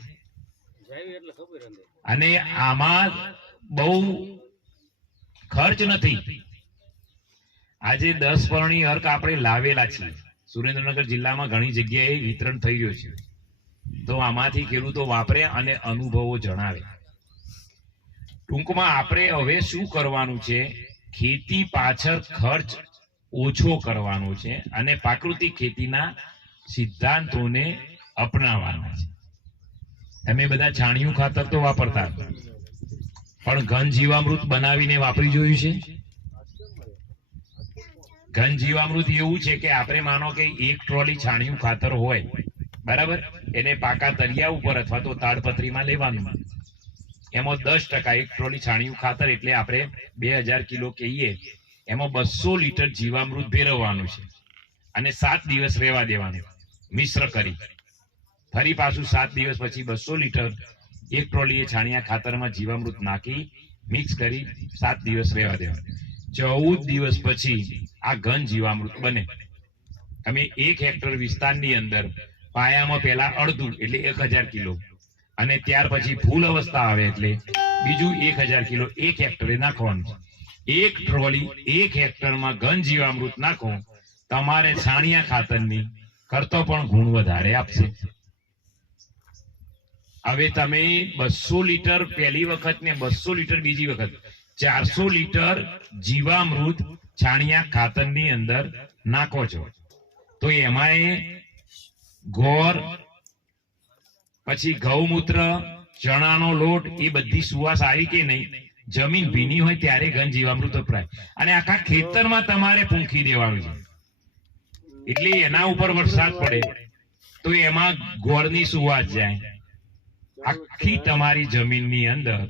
અને આમાં બહુ ખર્ચ નથી. આજે 10 પરણી અર્ક આપણે લાવેલા છીએ. સુરેન્દ્રનગર જિલ્લામાં ઘણી જગ્યાએ વિતરણ થઈ રહ્યું છે. તો આમાંથી ખેડૂતો વાપરે અને અનુભવો જણાવે. ટૂંકમાં આપણે હવે શું કરવાનું છે? ખેતી પાછળ ખર્ચ ઓછો કરવાનો છે અને પ્રાકૃતિક ખેતીના સિદ્ધાંતોને અપનાવવાના છે. તમે બધા છાણિયું ખાતર તો વાપરતા, પણ ઘન જીવામૃત બનાવીને વાપરી જોયું છે? ઘન જીવામૃત એવું છે કે આપણે માનો કે 1 ટ્રોલી છાણિયું ખાતર હોય, બરાબર, એને પાકા તરિયા ઉપર અથવા તો તાડપત્રીમાં લેવાનું. એમાં 10% 1 ટ્રોલી છાણિયું ખાતર એટલે આપણે 2000 કિલો કહીએ, એમાં 200 લીટર જીવામૃત ભેરવવાનું છે અને 7 દિવસ રહેવા દેવાનું મિશ્ર કરી. ફરી પાછું 7 દિવસ પછી 200 લીટર 1 ટ્રોલી એ છાણિયા ખાતરમાં જીવામૃત નાખી મિક્સ કરી 7 દિવસ રહેવા દેવાનું. 14 દિવસ પછી આ ઘન જીવામૃત બને. તમે 1 હેક્ટર વિસ્તારની અંદર પાયામાં પહેલા અડધું એટલે 1000 કિલો અને ત્યાર પછી ફૂલ અવસ્થા આવે એટલે બીજું 1000 કિલો 1 હેક્ટરે નાખવાનું. 1 ટ્રોલી 1 હેક્ટરમાં ઘન જીવામૃત નાખો, તમારે છાણિયા ખાતરની કરતો પણ ગુણ વધારે આપશે. હવે તમે 200 લીટર પહેલી વખત ને 200 લીટર બીજી વખત 400 લીટર જીવામૃત છાણિયા ખાતરની અંદર નાખો છો તો એમાં ગોર, પછી ગૌમૂત્ર, ચણાનો લોટ, એ બધી સુવાસ આવી કે નહીં? જમીન ભીની હોય ત્યારે ઘન જીવામૃત વપરાય અને આખા ખેતરમાં તમારે પૂંખી દેવાનું છે. એટલે એના ઉપર વરસાદ પડે તો એમાં ગોળની સુવાસ જાય, આખી તમારી જમીનની અંદર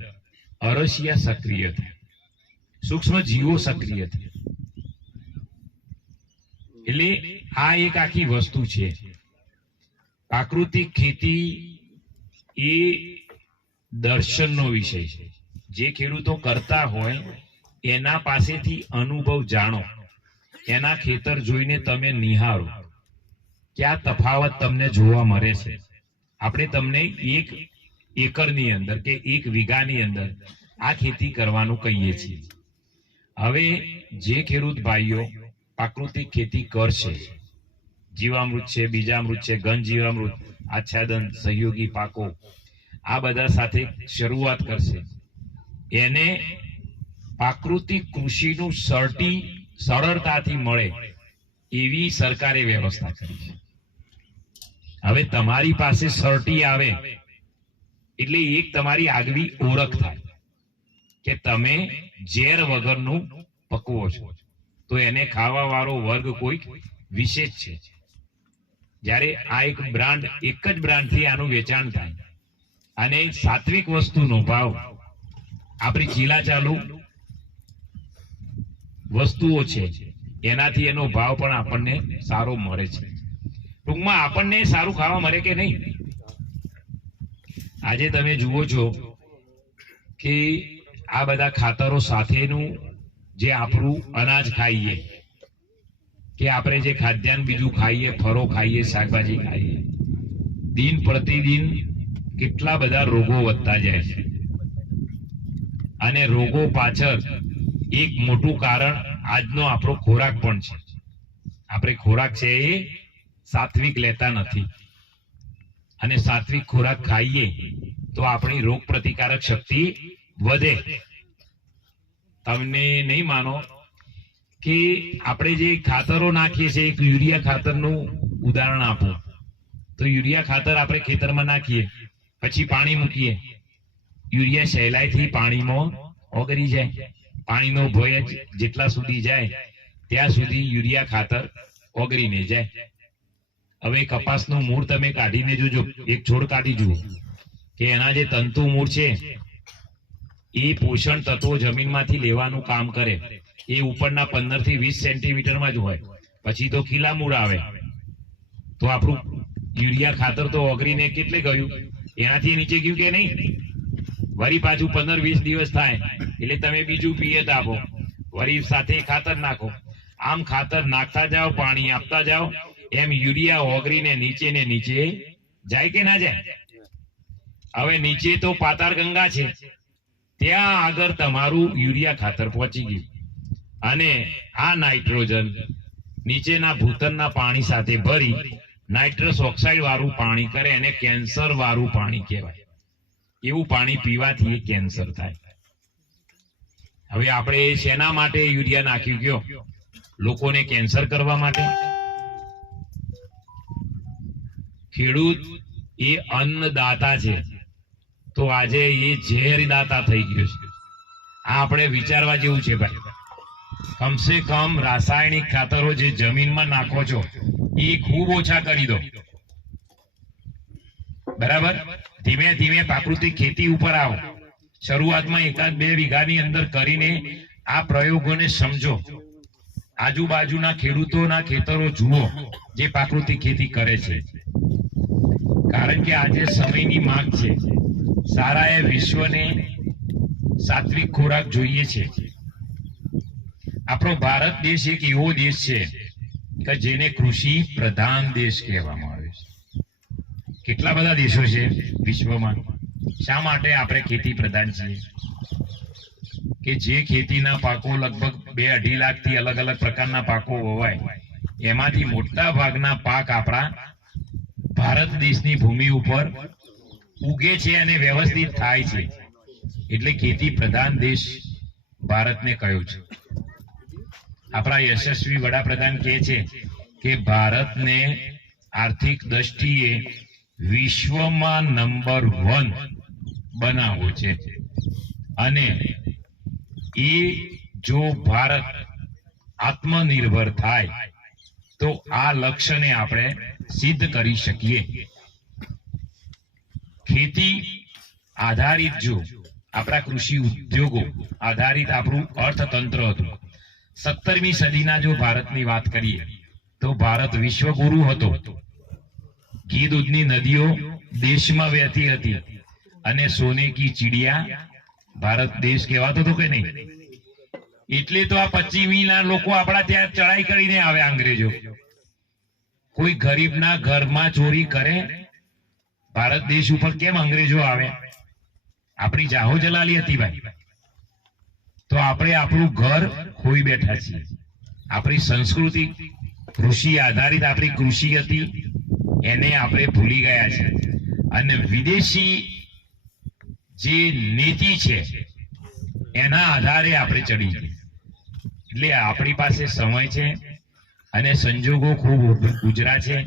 અરસિયા સક્રિય થાય, સૂક્ષ્મ જીવો સક્રિય થાય. એટલે આ એક આખી વસ્તુ છે. પ્રાકૃતિક ખેતી એ દર્શનનો વિષય છે. જે ખેડૂતો કરતા હોય એના પાસેથી અનુભવ જાણો, એના ખેતર જોઈને તમે નિહાળો, ક્યાં તફાવત તમને જોવા મળે છે. આપણે તમને 1 એકરની અંદર કે 1 વીઘાની અંદર આ ખેતી કરવાનું કહીએ છીએ. હવે જે ખેડૂત ભાઈઓ પ્રાકૃતિક ખેતી કરશે, જીવામૃત છે, બીજામૃત છે, ઘન જીવામૃત, આચ્છાદન, સહયોગી પાકો, આ બધા સાથે શરૂઆત કરશે, એને પ્રાકૃતિક કૃષિનું સર્ટી સરળતાથી મળે એવી સરકારે વ્યવસ્થા કરી છે. હવે તમારી પાસે સર્ટી આવે એટલે એક તમારી આગવી ઓળખ થાય કે તમે ઝેર વગરનું પકવો છો, તો એને ખાવા વાળો વર્ગ કોઈ વિશેષ છે. જ્યારે આ એક બ્રાન્ડ, એક જ બ્રાન્ડથી આનું વેચાણ થાય અને સાત્વિક વસ્તુનો ભાવ આપણી ચીલા ચાલુ વસ્તુઓ છે એનાથી એનો ભાવ પણ આપણને સારો મળે છે. ટૂંકમાં આપણને સારું ખાવા મળે કે નહીં? આજે તમે જુઓ છો કે આ બધા ખાતરો સાથેનું જે આપણું અનાજ ખાઈએ કે આપણે જે ખાદ્યાન્ન બીજું ખાઈએ, ફળો ખાઈએ, શાકભાજી ખાઈએ, દિન પ્રતિદિન કેટલા બધા રોગો વધતા જાય છે. અને રોગો પાછળ એક મોટું કારણ આજનો આપણો ખોરાક પણ છે. આપણે ખોરાક છે એ સાત્વિક લેતા નથી, અને સાત્વિક ખોરાક ખાઈએ તો આપણી રોગ પ્રતિકારક શક્તિ વધે. તમને નહીં માનો કે આપણે જે ખાતરો નાખીએ છીએ, એક યુરિયા ખાતરનું ઉદાહરણ આપું તો યુરિયા ખાતર આપણે ખેતરમાં નાખીએ, પછી પાણી મૂકીએ, યુરિયા સહેલાઈથી પાણીમાં ઓગળી જાય. પાણીનો ભય જેટલા સુધી જાય ત્યાં સુધી યુરિયા ખાતર ઓગળીને જાય. હવે કપાસનું મૂળ તમે કાઢીને જોજો, એક છોડ કાઢી જુઓ કે એના જે તંતુ મૂળ છે એ પોષણ તત્વો જમીનમાંથી લેવાનું કામ કરે. એ ઉપરના 15 થી 20 સેન્ટીમીટરમાં જ હોય, પછી તો ખીલા મૂળ આવે. તો આપણું યુરિયા ખાતર તો ઓગળીને કેટલે ગયું, એનાથી નીચે ગયું કે નહીં? વળી પાછું 15-20 દિવસ થાય એટલે તમે બીજું પિયત આપો, વળી સાથે ખાતર નાખો. આમ ખાતર નાખતા જાઓ, પાણી આપતા જાઓ, એમ યુરિયા ઓગળીને નીચે ને નીચે જાય કે ના જાય? હવે નીચે તો પાતાળ ગંગા છે, ત્યાં આગળ તમારું યુરિયા ખાતર પહોંચી ગયું, અને આ નાઇટ્રોજન નીચેના ભૂતળના પાણી સાથે ભરી નાઇટ્રસ ઓક્સાઇડ વાળું પાણી કરે, એને કેન્સર વાળું પાણી કહેવાય. એવું પાણી પીવાથી કેન્સર થાય. હવે આપણે શેના માટે યુરિયા નાખ્યું ગયો? લોકોને કેન્સર કરવા માટે? ખેડૂત એ અન્નદાતા છે, તો આજે એ ઝેરદાતા થઈ ગયો છે. આ આપણે વિચારવા જેવું છે ભાઈ. કમસે કમ રાસાયણિક ખાતરો જે જમીનમાં નાખો છો એ ખૂબ ઓછા કરી દો. બરાબર? ધીમે ધીમે પ્રાકૃતિક ખેતી ઉપર આવો. શરૂઆતમાં 1-2 વીઘાની અંદર કરીને આ પ્રયોગોને સમજો. આજુબાજુના ખેડૂતોના ખેતરો જુઓ જે પ્રાકૃતિક ખેતી કરે છે. કારણ કે આજે સમયની માંગ છે. સારા એ વિશ્વને સાત્વિક ખોરાક જોઈએ છે. આપણો ભારત દેશ એક એવો દેશ છે કે જેને કૃષિ પ્રધાન દેશ કહેવામાં આવે છે. કેટલા બધા દેશો છે વિશ્વમાં? શા માટે આપણે ખેતી પ્રધાન છીએ? કે જે ખેતીના પાકો લગભગ 2-2.5 લાખથી અલગ અલગ પ્રકારના પાકો વવાય, એમાંથી મોટા ભાગના પાક આપણા ભારત દેશની ભૂમિ ઉપર ઉગે છે અને વ્યવસ્થિત થાય છે. એટલે ખેતી પ્રધાન દેશ ભારતને કયો છે. આપણા યશસ્વી વડાપ્રધાન કહે છે કે ભારતને આર્થિક દ્રષ્ટિએ વિશ્વમાં નંબર 1 બનાવવો છે. અને એ જો ભારત આત્મનિર્ભર થાય તો આ લક્ષ્યને આપણે સિદ્ધ કરી શકીએ. ખેતી આધારિત, જો આપણા કૃષિ ઉદ્યોગો આધારિત આપણું અર્થતંત્ર હતું. 17મી સદીના જો ભારતની વાત કરીએ તો ભારત વિશ્વગુરુ હતો. ઘી દૂધની નદીઓ દેશમાં વહેતી હતી, અને સોને કી ચીડિયા ભારત દેશ કહેવાતો હતો કે નહીં? એટલે તો આ પશ્ચિમીના લોકો આપણા ત્યાં ચડાઈ કરીને આવે. અંગ્રેજો કોઈ ગરીબના ઘરમાં ચોરી કરે, ભારત દેશ ઉપર કેમ અંગ્રેજો આવે? આપણી જાહો જલાલી હતી ભાઈ. તો આપણે આપણું ઘર ખોઈ બેઠા છીએ. આપણી સંસ્કૃતિ કૃષિ આધારિત આપણી કૃષિ હતી, એને આપણે ભૂલી ગયા છે. અને વિદેશી જે નીતિ છે એના આધારે આપણે ચડી ગયા. એટલે આપણી પાસે સમય છે અને સંજોગો ખૂબ ગુજરાત છે.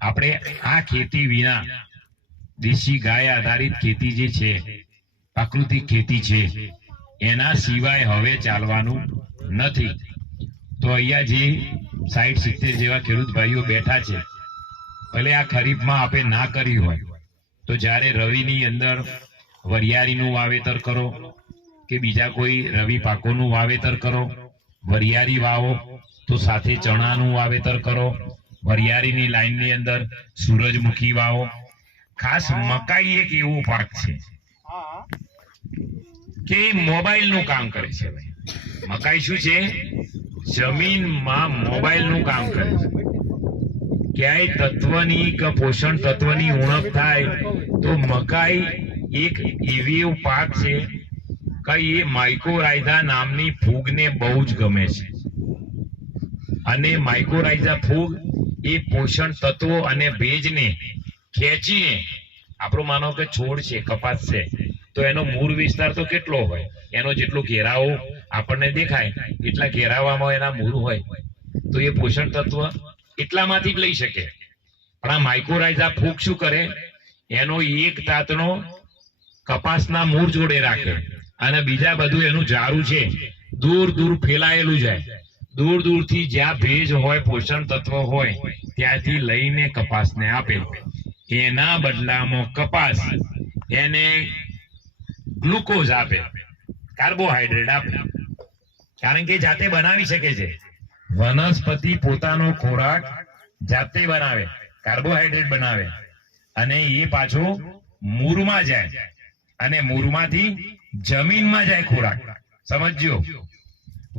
આપણે આ ખેતી વિના, દેશી ગાય આધારિત ખેતી જે છે, પ્રાકૃતિક ખેતી છે, એના સિવાય હવે ચાલવાનું નથી. તો અહીંયા જે 60-70 જેવા ખેડૂત ભાઈઓ બેઠા છે, ભલે આ ખરીફમાં આપણે ના કરી હોય તો જ્યારે રવિની અંદર વરિયાળીનું વાવેતર કરો કે બીજા કોઈ રવિ પાકોનું વાવેતર કરો, વરિયાળી વાવો તો સાથે ચણાનું વાવેતર કરો, વરિયાળીની લાઈનની અંદર સૂરજમુખી વાવો. ખાસ મકાઈ એક એવો પાક છે કે મોબાઈલનું કામ કરે છે ભાઈ. મકાઈ શું છે? જમીનમાં મોબાઈલનું કામ કરે છે. ક્યાંય તત્વની કે પોષણ તત્વની ઉણપ થાય તો મકાઈ એક એવી પાક છે કે એ માઇકોરાઇઝા નામની ફૂગને બહુ જ ગમે છે. અને માઇકોરાઇઝા ફૂગ એ પોષણ તત્વો અને ભેજને ખેંચીને, આપણો માનો કે છોડ છે, કપાસ છે, તો એનો મૂળ વિસ્તાર તો કેટલો હોય? એનો જેટલો ઘેરાવો આપણને દેખાય એટલા ઘેરાવામાં એના મૂળ હોય, તો એ પોષણ તત્વ એટલામાંથી જ લઈ શકે. પણ આ માઇકોરાઇઝા ફૂગ શું કરે? એનો એક તાતણો કપાસના મૂળ જોડે રાખે અને બીજા બધું એનું ઝાડું છે દૂર દૂર ફેલાયેલું જાય. દૂર દૂરથી જ્યાં ભેજ હોય, પોષણ તત્વ હોય, ત્યાંથી લઈને કપાસને આપે. એના બદલામાં કપાસ એને ગ્લુકોઝ આપે, કાર્બોહાઈડ્રેટ આપે, કારણ કે જાતે બનાવી શકે છે. વનસ્પતિ પોતાનો ખોરાક જાતે બનાવે, કાર્બોહાઈડ્રેટ બનાવે, અને એ પાછો મૂળમાં જાય અને મૂળમાંથી જમીનમાં જાય ખોરાક. સમજજો,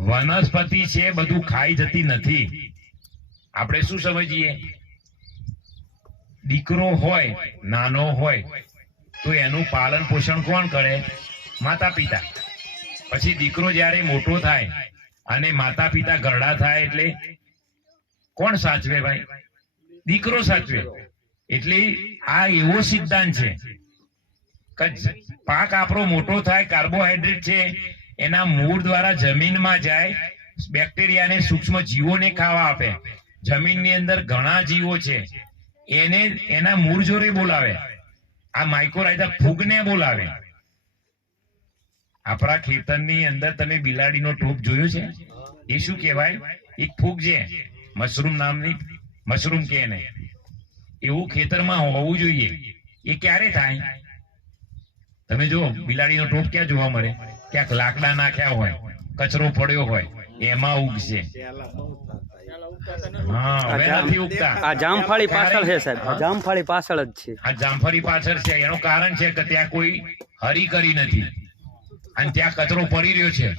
વનસ્પતિ છે બધું ખાઈ જતી નથી. આપણે શું સમજીએ? દીકરો હોય, નાનો હોય, તો એનું પાલન પોષણ કોણ કરે? માતા પિતા. પછી દીકરો જ્યારે મોટો થાય અને માતા પિતા ઘરડા થાય એટલે કોણ સાચવે ભાઈ? દીકરો સાચવે. એટલે આ એવો સિદ્ધાંત છે કે પાક આપણો મોટો થાય, કાર્બોહાઈડ્રેટ છે એના મૂળ દ્વારા જમીનમાં જાય, બેક્ટેરિયાને, સૂક્ષ્મ જીવોને ખાવા આપે. જમીનની અંદર ઘણા જીવો છે એને એના મૂળ જોડે બોલાવે. આ માઇકોરાઇઝા ફૂગને બોલાવે. આપણા ખેતરની અંદર તમે બિલાડીનો ટોપ જોયો છે? એ શું કહેવાય? એક ફૂગ છે, મશરૂમ નામની, મશરૂમ કે એને. એવું ખેતરમાં હોવું જોઈએ. એ ક્યારે થાય? તમે જો બિલાડીનો ટોપ ક્યાં જોવા મળે? ક્યાંક લાકડા નાખ્યા હોય, કચરો પડ્યો હોય, એમાં ઉગશે. હા, હવે નથી ઉગતા. આ જામફળી પાછળ છે સાહેબ, આ જામફળી પાછળ જ છે. આ જામફળી પાછળ છે. એનું કારણ છે કે ત્યાં કોઈ હરી કરી નથી અને ત્યાં કચરો પડી રહ્યો છે.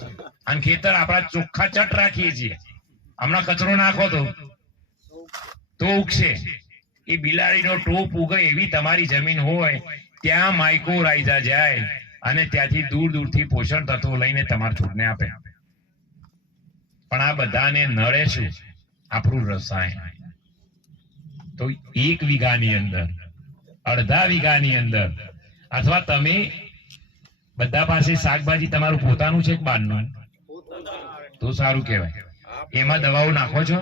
અને ખેતર આપણા ચોખ્ખા ચટ રાખીએ છીએ. હમણાં કચરો નાખો તો ઉગશે. એ બિલાડીનો ટોપ ઉગે એવી તમારી જમીન હોય ત્યાં માઇકોરાઇઝા જાય અને ત્યાંથી દૂર દૂરથી પોષણ તત્વો લઈને તમારા છોડને આપે. પણ આ બધાને નડે શું? આપણું રસાયણ. તો 1 વીઘાની અંદર, અડધા વીઘાની અંદર, અથવા તમે બધા પાસે શાકભાજી તમારું પોતાનું છે કે બહારનું? તો સારું કહેવાય. એમાં દવાઓ નાખો છો?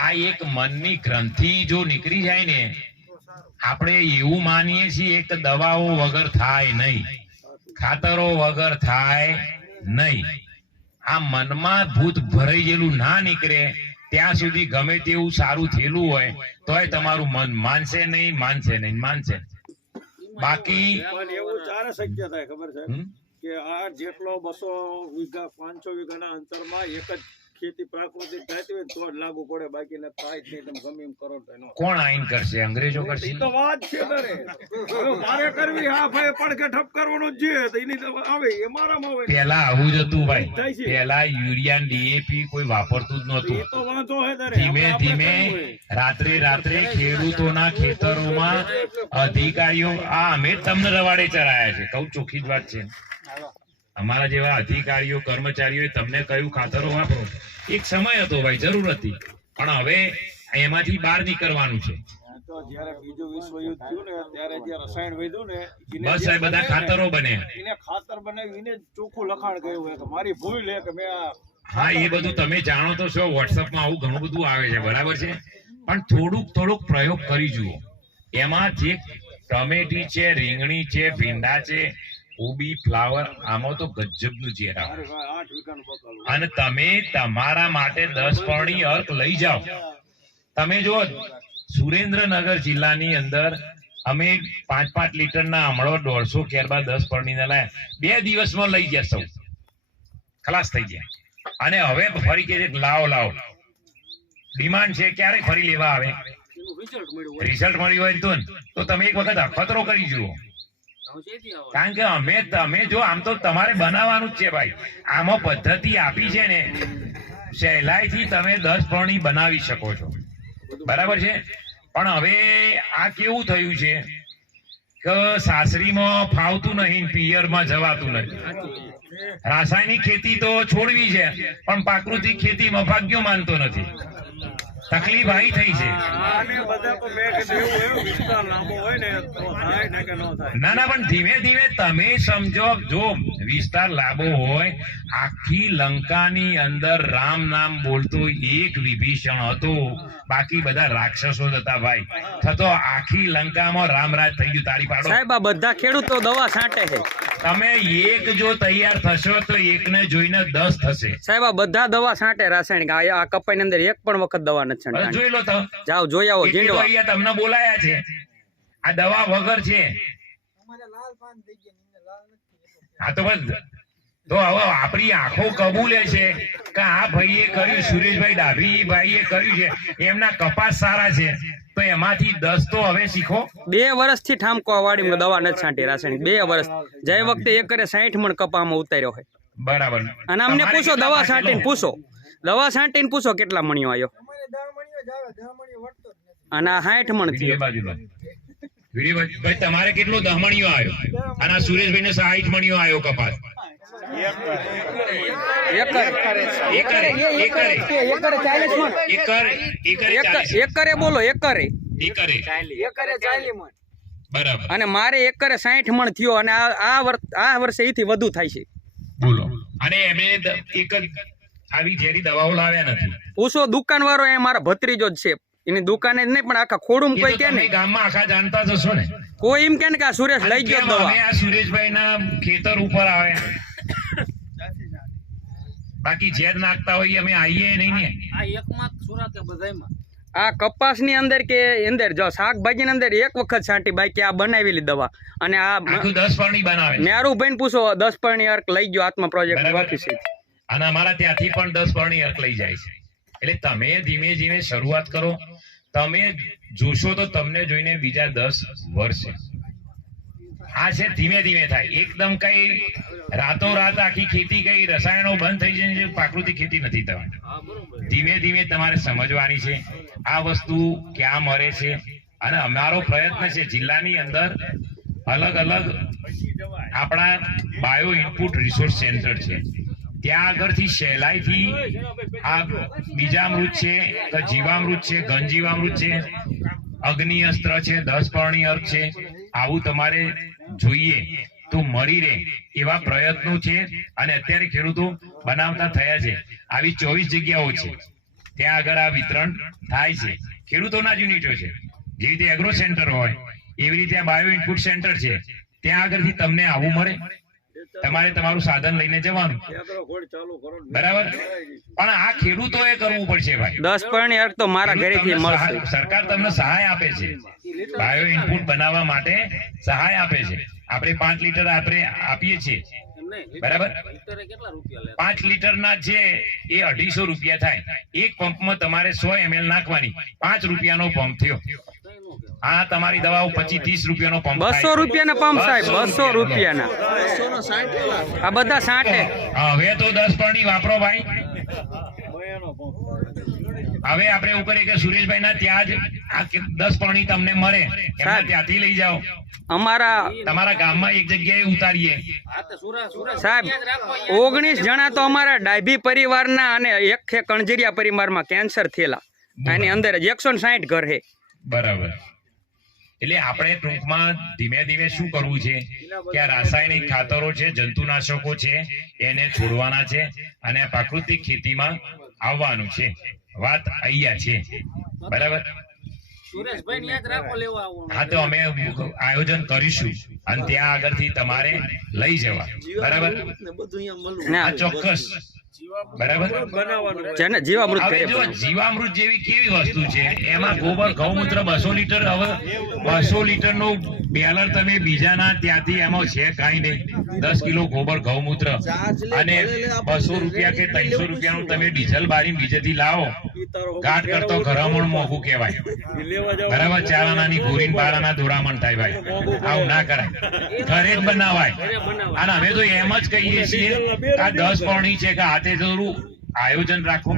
આ એક મનની ગ્રંથિ જો નીકળી જાય ને, આપણે એવું માનીએ છીએ કે દવાઓ વગર થાય નહીં, ખાતરો વગર થાય નહીં. આ મનમાં ભૂત ભરાઈ ગયેલું ના નીકળે ત્યાં સુધી ગમે તેવું સારું થયેલું હોય તોય તમારું મન માનશે નહીં, માનશે નહીં, માનશે. બાકી એવું ચારે શક્ય થાય ખબર છે કે આ જેટલો 200 વીઘા 500 વીઘાના અંતરમાં એક જ ખેતી પ્રાકૃતિક થતી હોય તો જ લાગુ પડે, બાકી ન થાય જ નહીં. તમે ગમે એમ કરો તો કોણ આઈન કરશે? અંગ્રેજો કરશે? એ તો વાત છે તારે. હવે મારે કરવી, હા ભાઈ, પડકે ઠપ કરવાનું જ છે તો એની દવા આવે એ મારામાં આવે. પેલા આવું જ હતું ભાઈ. પેલા યુરિયા, ડીએપી કોઈ વાપરતું જ નહોતું. એ તો વાંધો હે તારે. ધીમે ધીમે રાત્રે ખેડૂતોના ખેતરોમાં અધિકારીઓ, આ અમે તમને રવાડે ચરાયા છે, કહું ચોખ્ખી જ વાત છે. અમારા જેવા અધિકારીઓ, કર્મચારીઓ તમને કયું ખાતરો વાપરો. એક સમય હતો ભાઈ, જરૂર હતી, પણ હવે એમાંથી બહાર નીકળવાનું છે. તો જ્યારે બીજું વિશ્વયુદ્ધ થયું ને ત્યારે જે રસાયણ વધ્યું ને બસ એ બધા ખાતરો બને. એને ખાતર બનાવીને ચોખ્ખું લખાણ કર્યું હોય કે મારી ભૂલ છે કે મેં આ. હા, એ બધું તમે જાણો તો છો. વોટ્સઅપમાં આવું ઘણું બધું આવે છે, બરાબર છે, પણ થોડુંક પ્રયોગ કરી જુઓ. એમાં જે ટમેટી છે, રીંગણી છે, ભીંડા છે, કોબી, ફ્લાવર, આમાં તો ગજબનું ઝેર આવે. 8 વીઘાનું બકાલું. અને તમે તમારા માટે 10 પર્ણી અર્ક લઈ જાઓ. તમે જો સુરેન્દ્રનગર જિલ્લાની અંદર અમે 5-5 લીટરના આમળો 150 કેરબા 10 પર્ણીના લાયા. 2 દિવસમાં લઈ ગયા, સૌ ખલાસ થઈ ગયા. અને હવે ફરી કે લાવો ડિમાન્ડ છે, ક્યારે ફરી લેવા આવે? રિઝલ્ટ મળ્યું હોય તો તમે એક વખત અખતરો કરી જુઓ. કારણ કે તમે જો આમ તો તમારે બનાવવાનું જ છે ભાઈ. આમાં પદ્ધતિ આપી છે ને, સહેલાઈથી તમે 10 પરણી બનાવી શકો છો. બરાબર છે. પણ હવે આ કેવું થયું છે કે સાસરીમાં ફાવતું નહીં, પિયરમાં જવાતું નહીં. રાસાયણિક ખેતી તો છોડવી છે, પણ પ્રાકૃતિક ખેતીમાં ભાગ્યો માનતો નથી. તકલીફ આવી થઈ છે. ના ના, પણ ધીમે ધીમે તમે સમજો. જો વિસ્તાર લાંબો હોય, આખી લંકાની અંદર રામ નામ બોલતો એક વિભીષણ હતો, બાકી બધા રાક્ષસો જ હતા ભાઈ. થતો આખી લંકામાં રામરાજ થઈ ગયું. તાળી પાડો સાહેબ. આ બધા ખેડૂતો દવા છાંટે છે. તમે એક જો તૈયાર થશો તો એકને જોઈને 10 થશે સાહેબ. આ બધા દવા છાંટે રાસાયણિક. આ કપાઈની અંદર એક પણ વખત દવા નથી છાંટવાની. જોઈ લો તો, જાઓ જોઈ આવો. કેટલી તો જીંડવા અહીંયા તમને બોલાયા છે. આ દવા વગર છે. હા તો બસ. તો હવે આપણી આંખો કબૂલે છે કે આ ભાઈએ કર્યું, સુરેશભાઈ ડાભી ભાઈએ કર્યું છે, એમના કપાસ સારા છે, તો એમાંથી 10 તો હવે શીખો. 2 વર્ષથી ઠામકો આ વાડીમાં દવા નથી છાંટી રાસાયણિક. 2 વર્ષ. જય વખતે એકરે 60 મણ કપામાં ઉતાર્યો હોય. બરાબર. અને અમને તમારે પૂછો, કેટલા દવા પાછળ છાંટીને પૂછો, દવા છાંટીને પૂછો કેટલા મણિયો આવ્યો. અને આ 60 મણ બીજી થયો. બાજુ ભાઈ તમારે કેટલો 10 મણીઓ આવ્યો? અને આ સુરેશભાઈ ને 60 મણીઓ આવ્યો કપાસ. એકરે બોલો, એકરે. બરાબર. અને મારે એકરે 60 મણ થયો. અને આ વર્ષે એથી વધુ થાય છે. બોલો. અને એમે એક જ આવી ઝેરી દવાઓ લાવ્યા નથી. પૂછો દુકાન વાળો, એ મારા ભત્રીજો જ છે. એની દુકાને જ નહીં, પણ આખા ખોડું કોઈ કે તમે નહીં. ગામમાં આખા જાણતા જ હશો ને. કોઈ એમ કે ને કે આ સુરેશ લઈ ગયો કેમ દવા. અમે આ સુરેશભાઈ ના ખેતર ઉપર આવે, બાકી ઝેર નાખતા હોય અમે આવીએ નહીં ને. આ કપાસની અંદર કે અંદર જો શાકભાજી ની અંદર એક વખત છાંટી, બાકી આ બનાવેલી દવા. અને આ આખું 10 પરણી બનાવે. નેરુભાઈ પૂછો, 10 પરણી અર્ક લઈ ગયો આત્મા પ્રોજેક્ટ બરાબર. બાકી છે. અને અમારા ત્યાંથી પણ 10 પરણી અર્ક લઈ જાય છે. એટલે તમે ધીમે ધીમે શરૂઆત કરો. તમે જોશો તો તમને જોઈને બીજા 10 વર્ષે આ છે ધીમે ધીમે થાય. એકદમ કઈ રાતોરાત આખી ખેતી કઈ રસાયણો બંધ થઈ જાય છે, પ્રાકૃતિક ખેતી નથી થવાની. ધીમે ધીમે તમારે સમજવાની છે આ વસ્તુ ક્યાં મળે છે. અને અમારો પ્રયત્ન છે જિલ્લાની અંદર અલગ અલગ આપણા બાયો ઇનપુટ રિસોર્સ સેન્ટર છે, ત્યાં આગળથી સહેલાઈથી આ બીજામૃત છે, જીવામૃત છે, ઘનજીવામૃત છે, અગ્નિ અસ્ત્ર છે, 10 પરણી અર્ક છે, આવું તમારે જોઈએ તો મળી રહે એવા પ્રયત્નો છે. અને અત્યારે ખેડૂતો બનાવતા થયા છે. આવી 24 જગ્યાઓ છે, ત્યાં આગળ આ વિતરણ થાય છે. ખેડૂતોના જ યુનિટો છે. જેવી રીતે એગ્રો સેન્ટર હોય એવી રીતે આ બાયો ઇનપુટ સેન્ટર છે, ત્યાં આગળથી તમને આવું મળે. તમારે તમારું સાધન લઈને જવાનું, બરાબર. પણ આ ખેડૂતોએ કરવું પડશે ભાઈ. 10 પરણી અર્ક તો મારા ઘરેથી મળશે. સરકાર તમને સહાય આપે છે, બાયો ઇનપુટ બનાવવા માટે સહાય આપે છે. આપણે 5 લીટર આપણે આપીએ છીએ, બરાબર. 5 લીટરના છે એ 250 રૂપિયા થાય. એક પંપમાં તમારે 100 ml નાખવાની, 5 રૂપિયાનો પંપ થયો. આ તમારી દવાઓ 25-30 રૂપિયાનો પંપ 200 રૂપિયાના પંપ સાહેબ, 200 રૂપિયાના. આ બધા છાંટે. હવે તો 10 પરણી વાપરો ભાઈ. હવે આપણે ઉપર કે સુરેશભાઈ ના ત્યાં જ આ 10 પરણી તમને મળે, એમને ત્યાંથી લઈ જાઓ. તમારા ગામમાં એક જગ્યાએ ઉતારીએ સાહેબ. 19 જણા તો અમારા ડાભી પરિવારના અને એક છે કણજરિયા પરિવારમાં કેન્સર થયેલા. આની અંદર જ 160 ઘર છે. બરાબર. એટલે આપણે ટૂંકમાં ધીમે ધીમે શું કરવું છે કે આ રાસાયણિક ખાતરો છે, જંતુનાશકો છે, એને છોડવાના છે અને પ્રાકૃતિક ખેતીમાં આવવાનું છે. વાત અહીંયા છે, બરાબર. હા તો અમે આયોજન કરીશું અને ત્યાં આગળથી તમારે લઈ જવા, બરાબર. આ ચોક્કસ, બરાબર. જીવામૃત હવે જો જીવામૃત જેવી કેવી વસ્તુ છે, એમાં ગોબર ગૌમૂત્ર 200 લીટર, હવે 200 લીટર નું બેલર તમે બીજાના ત્યાંથી એમાં છે કાંઈ નહીં, 10 કિલો ગોબર ગૌમૂત્ર અને 200 રૂપિયા કે 300 રૂપિયાનું તમે ડીઝલ બારી બીજેથી લાવો, ગાંઠ કરતો ઘરામણ મોંઘું કહેવાય. બરાબર, ચારાનાની ગોરીન બારાના દોરામણ થાય ભાઈ, આવું ના કરાય, ઘરે જ બનાવાય. અને અમે તો એમ જ કહીએ છીએ આ 10 પૌણી છે કે હાથે જરૂર આયોજન રાખો,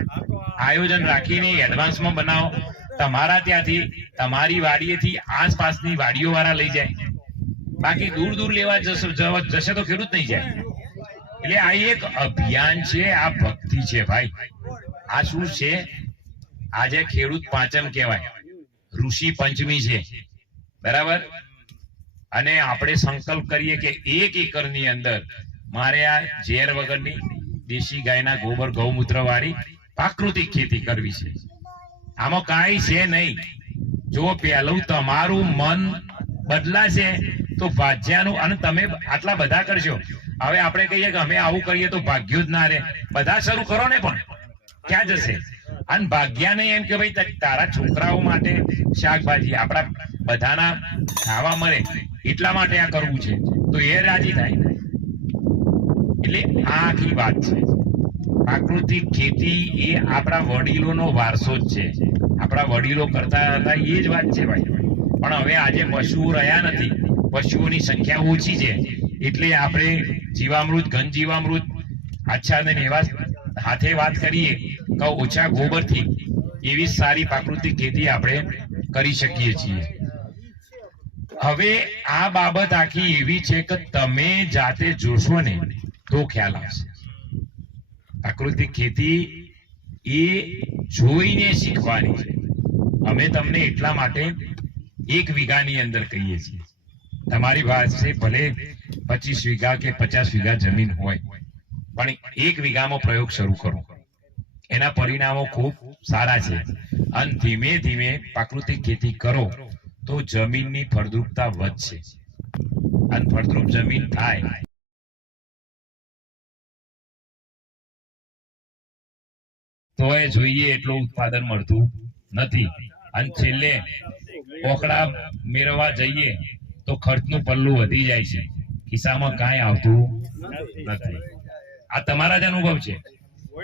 આયોજન રાખીને એડવાન્સમાં બનાવો. તમારા ત્યાંથી તમારી વાડીએથી આસપાસની વાડીઓ વાળા લઈ જાય, બાકી દૂર દૂર લેવા જશે તો ખેડૂત નહીં જાય. એટલે આ એક અભિયાન છે, આ ભક્તિ છે ભાઈ. આ શું છે? આજે ખેડૂત પાંચમ કહેવાય, ઋષિ પંચમી છે. બરાબર, અને આપણે સંકલ્પ કરીએ કે 1 એકરની અંદર મારે આ ઝેર વગરની દેશી ગાયના ગોબર ગૌમૂત્ર વાળી પ્રાકૃતિક ખેતી કરવી છે. આમાં કાંઈ છે નહીં. જો પહેલું તમારું મન બદલાશે તો ભાજ્યાનું, અને તમે આટલા બધા કરશો. હવે આપણે કહીએ કે અમે આવું કરીએ તો ભાગ્યું જ ના રહે. બધા શરૂ કરો ને, પણ ક્યાં જશે? અને ભાગ્યા નહીં એમ કે ભાઈ તારા છોકરાઓ માટે શાકભાજી આપણા બધાના ખાવા મળે એટલા માટે આ કરવું છે, તો એ રાજી થાય. એટલે આ આખી વાત છે. પ્રાકૃતિક ખેતી એ આપણા વડીલોનો વારસો જ છે. આપણા વડીલો કરતા હતા એ જ વાત છે ભાઈ. પણ હવે આજે પશુઓ રહ્યા નથી, પશુઓની સંખ્યા ઓછી છે, એટલે આપણે જીવામૃત, ઘન જીવામૃત, આચ્છાદન એવા હાથે વાત કરીએ કે ઓછા ગોબરથી એવી સારી પ્રાકૃતિક ખેતી આપણે કરી શકીએ છીએ. હવે આ બાબત આખી એવી છે કે તમે જાતે જોશો ને તો ખ્યાલ આવશે. પ્રાકૃતિક ખેતી એ જોઈને શીખવાની છે. અમે તમને એટલા માટે 1 વીઘાની અંદર કહીએ છીએ. તમારી પાસે ભલે 25 વીઘા કે 50 વીઘા જમીન હોય, પણ 1 વીઘામાં પ્રયોગ શરૂ કરો. એના પરિણામો ખૂબ સારા છે. અને ધીમે ધીમે પ્રાકૃતિક ખેતી કરો તો જમીનની ફળદ્રુપતા વધશે. અને ફળદ્રુપ જમીન થાય તો એ જોઈએ એટલું ઉત્પાદન મળતું નથી. અને છેલ્લે ઓકડા મેળવવા જઈએ તો ખર્ચનું પલ્લું વધી જાય છે, ખિસ્સામાં કાંઈ આવતું નથી. આ તમારા જ અનુભવ છે.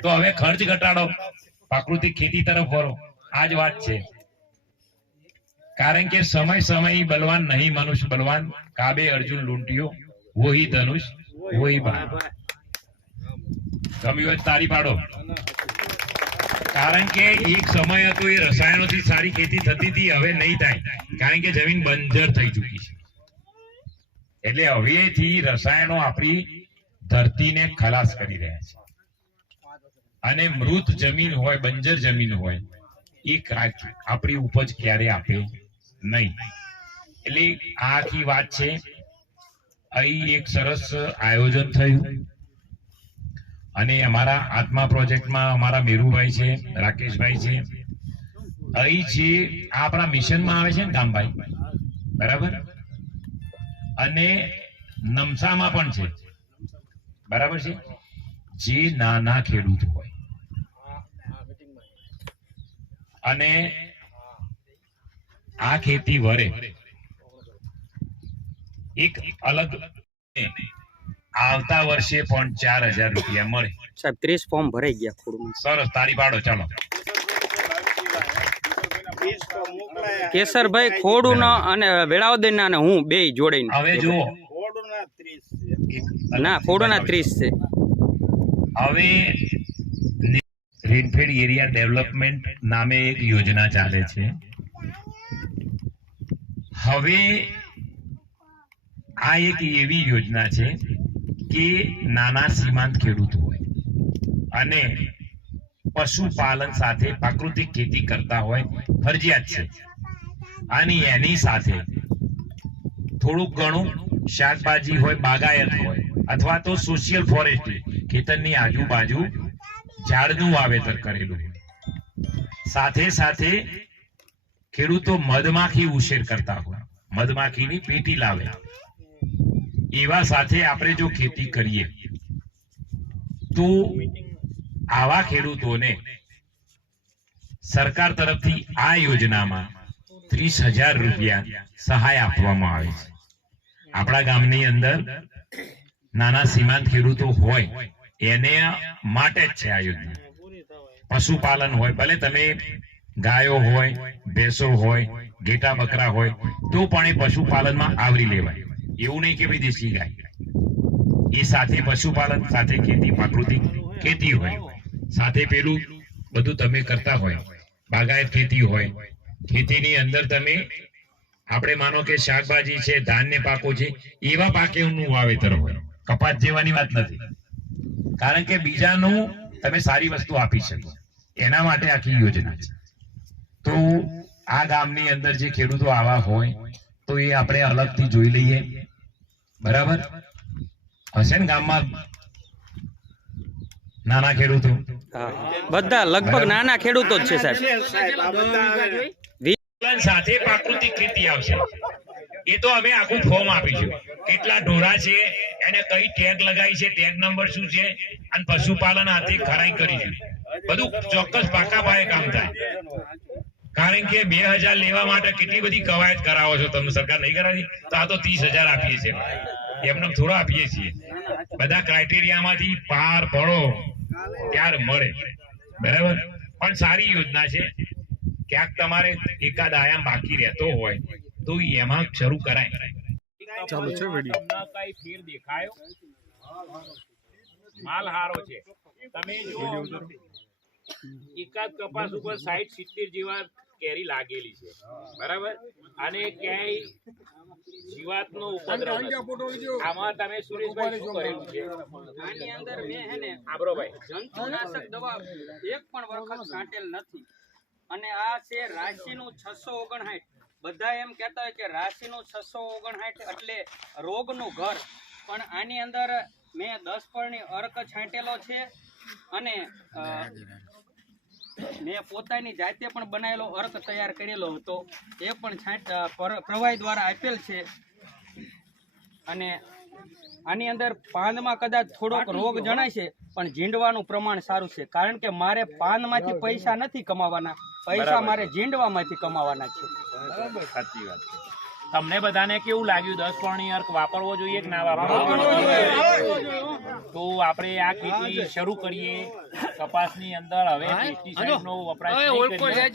તો હવે ખર્ચ ઘટાડો, પ્રાકૃતિક ખેતી તરફ વળો. આ જ વાત છે. કારણ કે સમય સમય બલવાન નહીં મનુષ્ય બલવાન, કાબે અર્જુન લૂંટ્યો વોહી ધનુષ વોહી બાણ. ગમ્યું હોય તારી પાડો. કારણ કે એક સમય હતો એ રસાયણોથી સારી ખેતી થતી હતી, હવે નહીં થાય. કારણ કે જમીન બંજર થઈ ચૂકી છે. એટલે હવેથી રસાયણો આપણી ધરતીને ખલાસ કરી રહ્યા છે. અને મૃત જમીન હોય, બંજર જમીન હોય, એ આપણી ઉપજ ક્યારે આપે નહીં. એટલે આ આખી વાત છે. અહીં એક સરસ આયોજન થયું અને અમારા આત્મા પ્રોજેક્ટમાં અમારા મેરુભાઈ છે, રાકેશભાઈ છે, અહીં જે આપણા મિશનમાં આવે છે ને કામભાઈ, બરાબર, અને નમસામાં પણ છે, બરાબર છે. જે નાના ખેડૂત હોય અને આ ખેતી વરે એક અલગ, આવતા વર્ષે પણ 4000 રૂપિયા મળે. સાહેબ 30 ફોર્મ ભરાઈ ગયા ખોડું. સરસ, તારી પાડો. ચાલો કેસરભાઈ ખોડું અને વેળાવદર અને હું બે જોડાઈને. હવે જુઓ, ના ખોડુના 30 છે. હવે રેનફેડ એરિયા ડેવલપમેન્ટ નામે એક યોજના ચાલે છે. હવે આ એક એવી યોજના છે કે નાના સીમાંત ખેડૂત હોય અને પશુપાલન સાથે પ્રાકૃતિક ખેતી કરતા હોય, ફરજિયાત છે. અને એની સાથે થોડુંક ઘણું શાકભાજી હોય, બાગાયત હોય, અથવા તો સોશિયલ ફોરેસ્ટ્રી, ખેતરની આજુબાજુ ઝાડનું વાવેતર કરેલું. સાથે સાથે ખેડૂતો મધમાખી ઉછેર કરતા હોય, મધમાખીની પેટી લાવે. એવા સાથે આપણે જો ખેતી કરીએ તો આવા ખેડૂતોને સરકાર તરફથી આ યોજનામાં 30,000 રૂપિયા સહાય આપવામાં આવે છે. આપણા ગામની અંદર નાના સીમાંત ખેડૂતો હોય એને માટે જ છે આ યોજના. પશુપાલન હોય, ભલે તમે ગાયો હોય, ભેંસો હોય, ઘેટા બકરા હોય તો પણ એ પશુપાલનમાં આવરી લેવાય. એવું નહીં કે ભાઈ દેશી ગાય, એ સાથે પશુપાલન સાથે ખેતી, પ્રાકૃતિક ખેતી હોય, સાથે પેલું બધું તમે કરતા હોય, બાગાયત ખેતી હોય. ખેતીની અંદર તમે આપણે માનો કે શાકભાજી છે, ધાન્ય પાકો છે, એવા પાકોનું વાવેતર હોય. કપાસ જેવાની વાત નથી, કારણ કે બીજાનું તમે સારી વસ્તુ આપી શકો એના માટે આખી યોજના છે. તો આ ગામની અંદર જે ખેડૂતો આવા હોય તો એ આપણે અલગથી જોઈ લઈએ. બરાબર હશે ને ગામમાં નાના ખેડૂતો? હા, બધા લગભગ નાના ખેડૂતો જ છે સાહેબ. સાથે પ્રાકૃતિક ખેતી આવશે. એ તો અમે આખું ફોર્મ આપીશું, કેટલા ઢોરા છે, એને કઈ ટેગ લગાવી છે, ટેગ નંબર શું છે, અને પશુપાલન હાથે ખરાઈ કરીશું. બધું ચોક્કસ પાકા પાયે કામ થાય. કારણ કે 2000 લેવા માટે કેટલી બધી કવાયત કરાવો છો તમે, સરકાર નહીં કરાવી તો આ તો 30,000 આપીએ છીએ. એમને થોડા આપીએ છીએ, બધા ક્રાઇટેરિયામાંથી પાર પડો ત્યારે મળે. બરાબર, પણ સારી યોજના છે. ક્યાંક તમારે એકાદ આયામ બાકી રહેતો હોય તો એમાં શરૂ કરાય. ચાલુ છે વિડિયો. કઈ ફેર દેખાયો? માલ હારો છે. તમે જો એકાદ કપાસ ઉપર 60-70 જેવા કેરી લાગેલી છે. બરાબર, અને ક્યાંય જીવાતનો ઉપદ્રવ નથી. આમાં તમે સુરેશભાઈ શું કરેલું છે? આની અંદર મેં હે ને આબરોભાઈ જંતુનાશક દવા એક પણ વખત છાંટેલ નથી. અને આ છે રાશિનું 659. બધા એમ કહેતા હોય કે રાશિનું 659 એટલે રોગનું ઘર, પણ આની અંદર મેં 10 પળની અર્ક છાંટેલો છે અને મેં પોતાની જાતે પણ બનાવેલો અર્ક તૈયાર કરેલો હતો, એ પણ પ્રવાહી દ્વારા આપેલ છે. અને આની અંદર પાનમાં કદાચ થોડોક રોગ જણાય છે, પણ ઝીંડવાનું પ્રમાણ સારું છે. કારણ કે મારે પાનમાંથી પૈસા નથી કમાવાના, પૈસા મારે ઝીંડવામાંથી કમાવાના છે. સાચી વાત છે. તમને બધાને કેવું લાગ્યું? 10 પળની અર્ક વાપરવો જોઈએ કે ના વાપરવો જોઈએ? તો આપણે આ ખેતી શરૂ કરીએ. કપાસની અંદર હવે પેસ્ટિસાઇડનો વપરાશ નહીં કરીએ,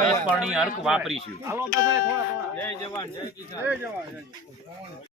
10 પળની અર્ક વાપરીશું.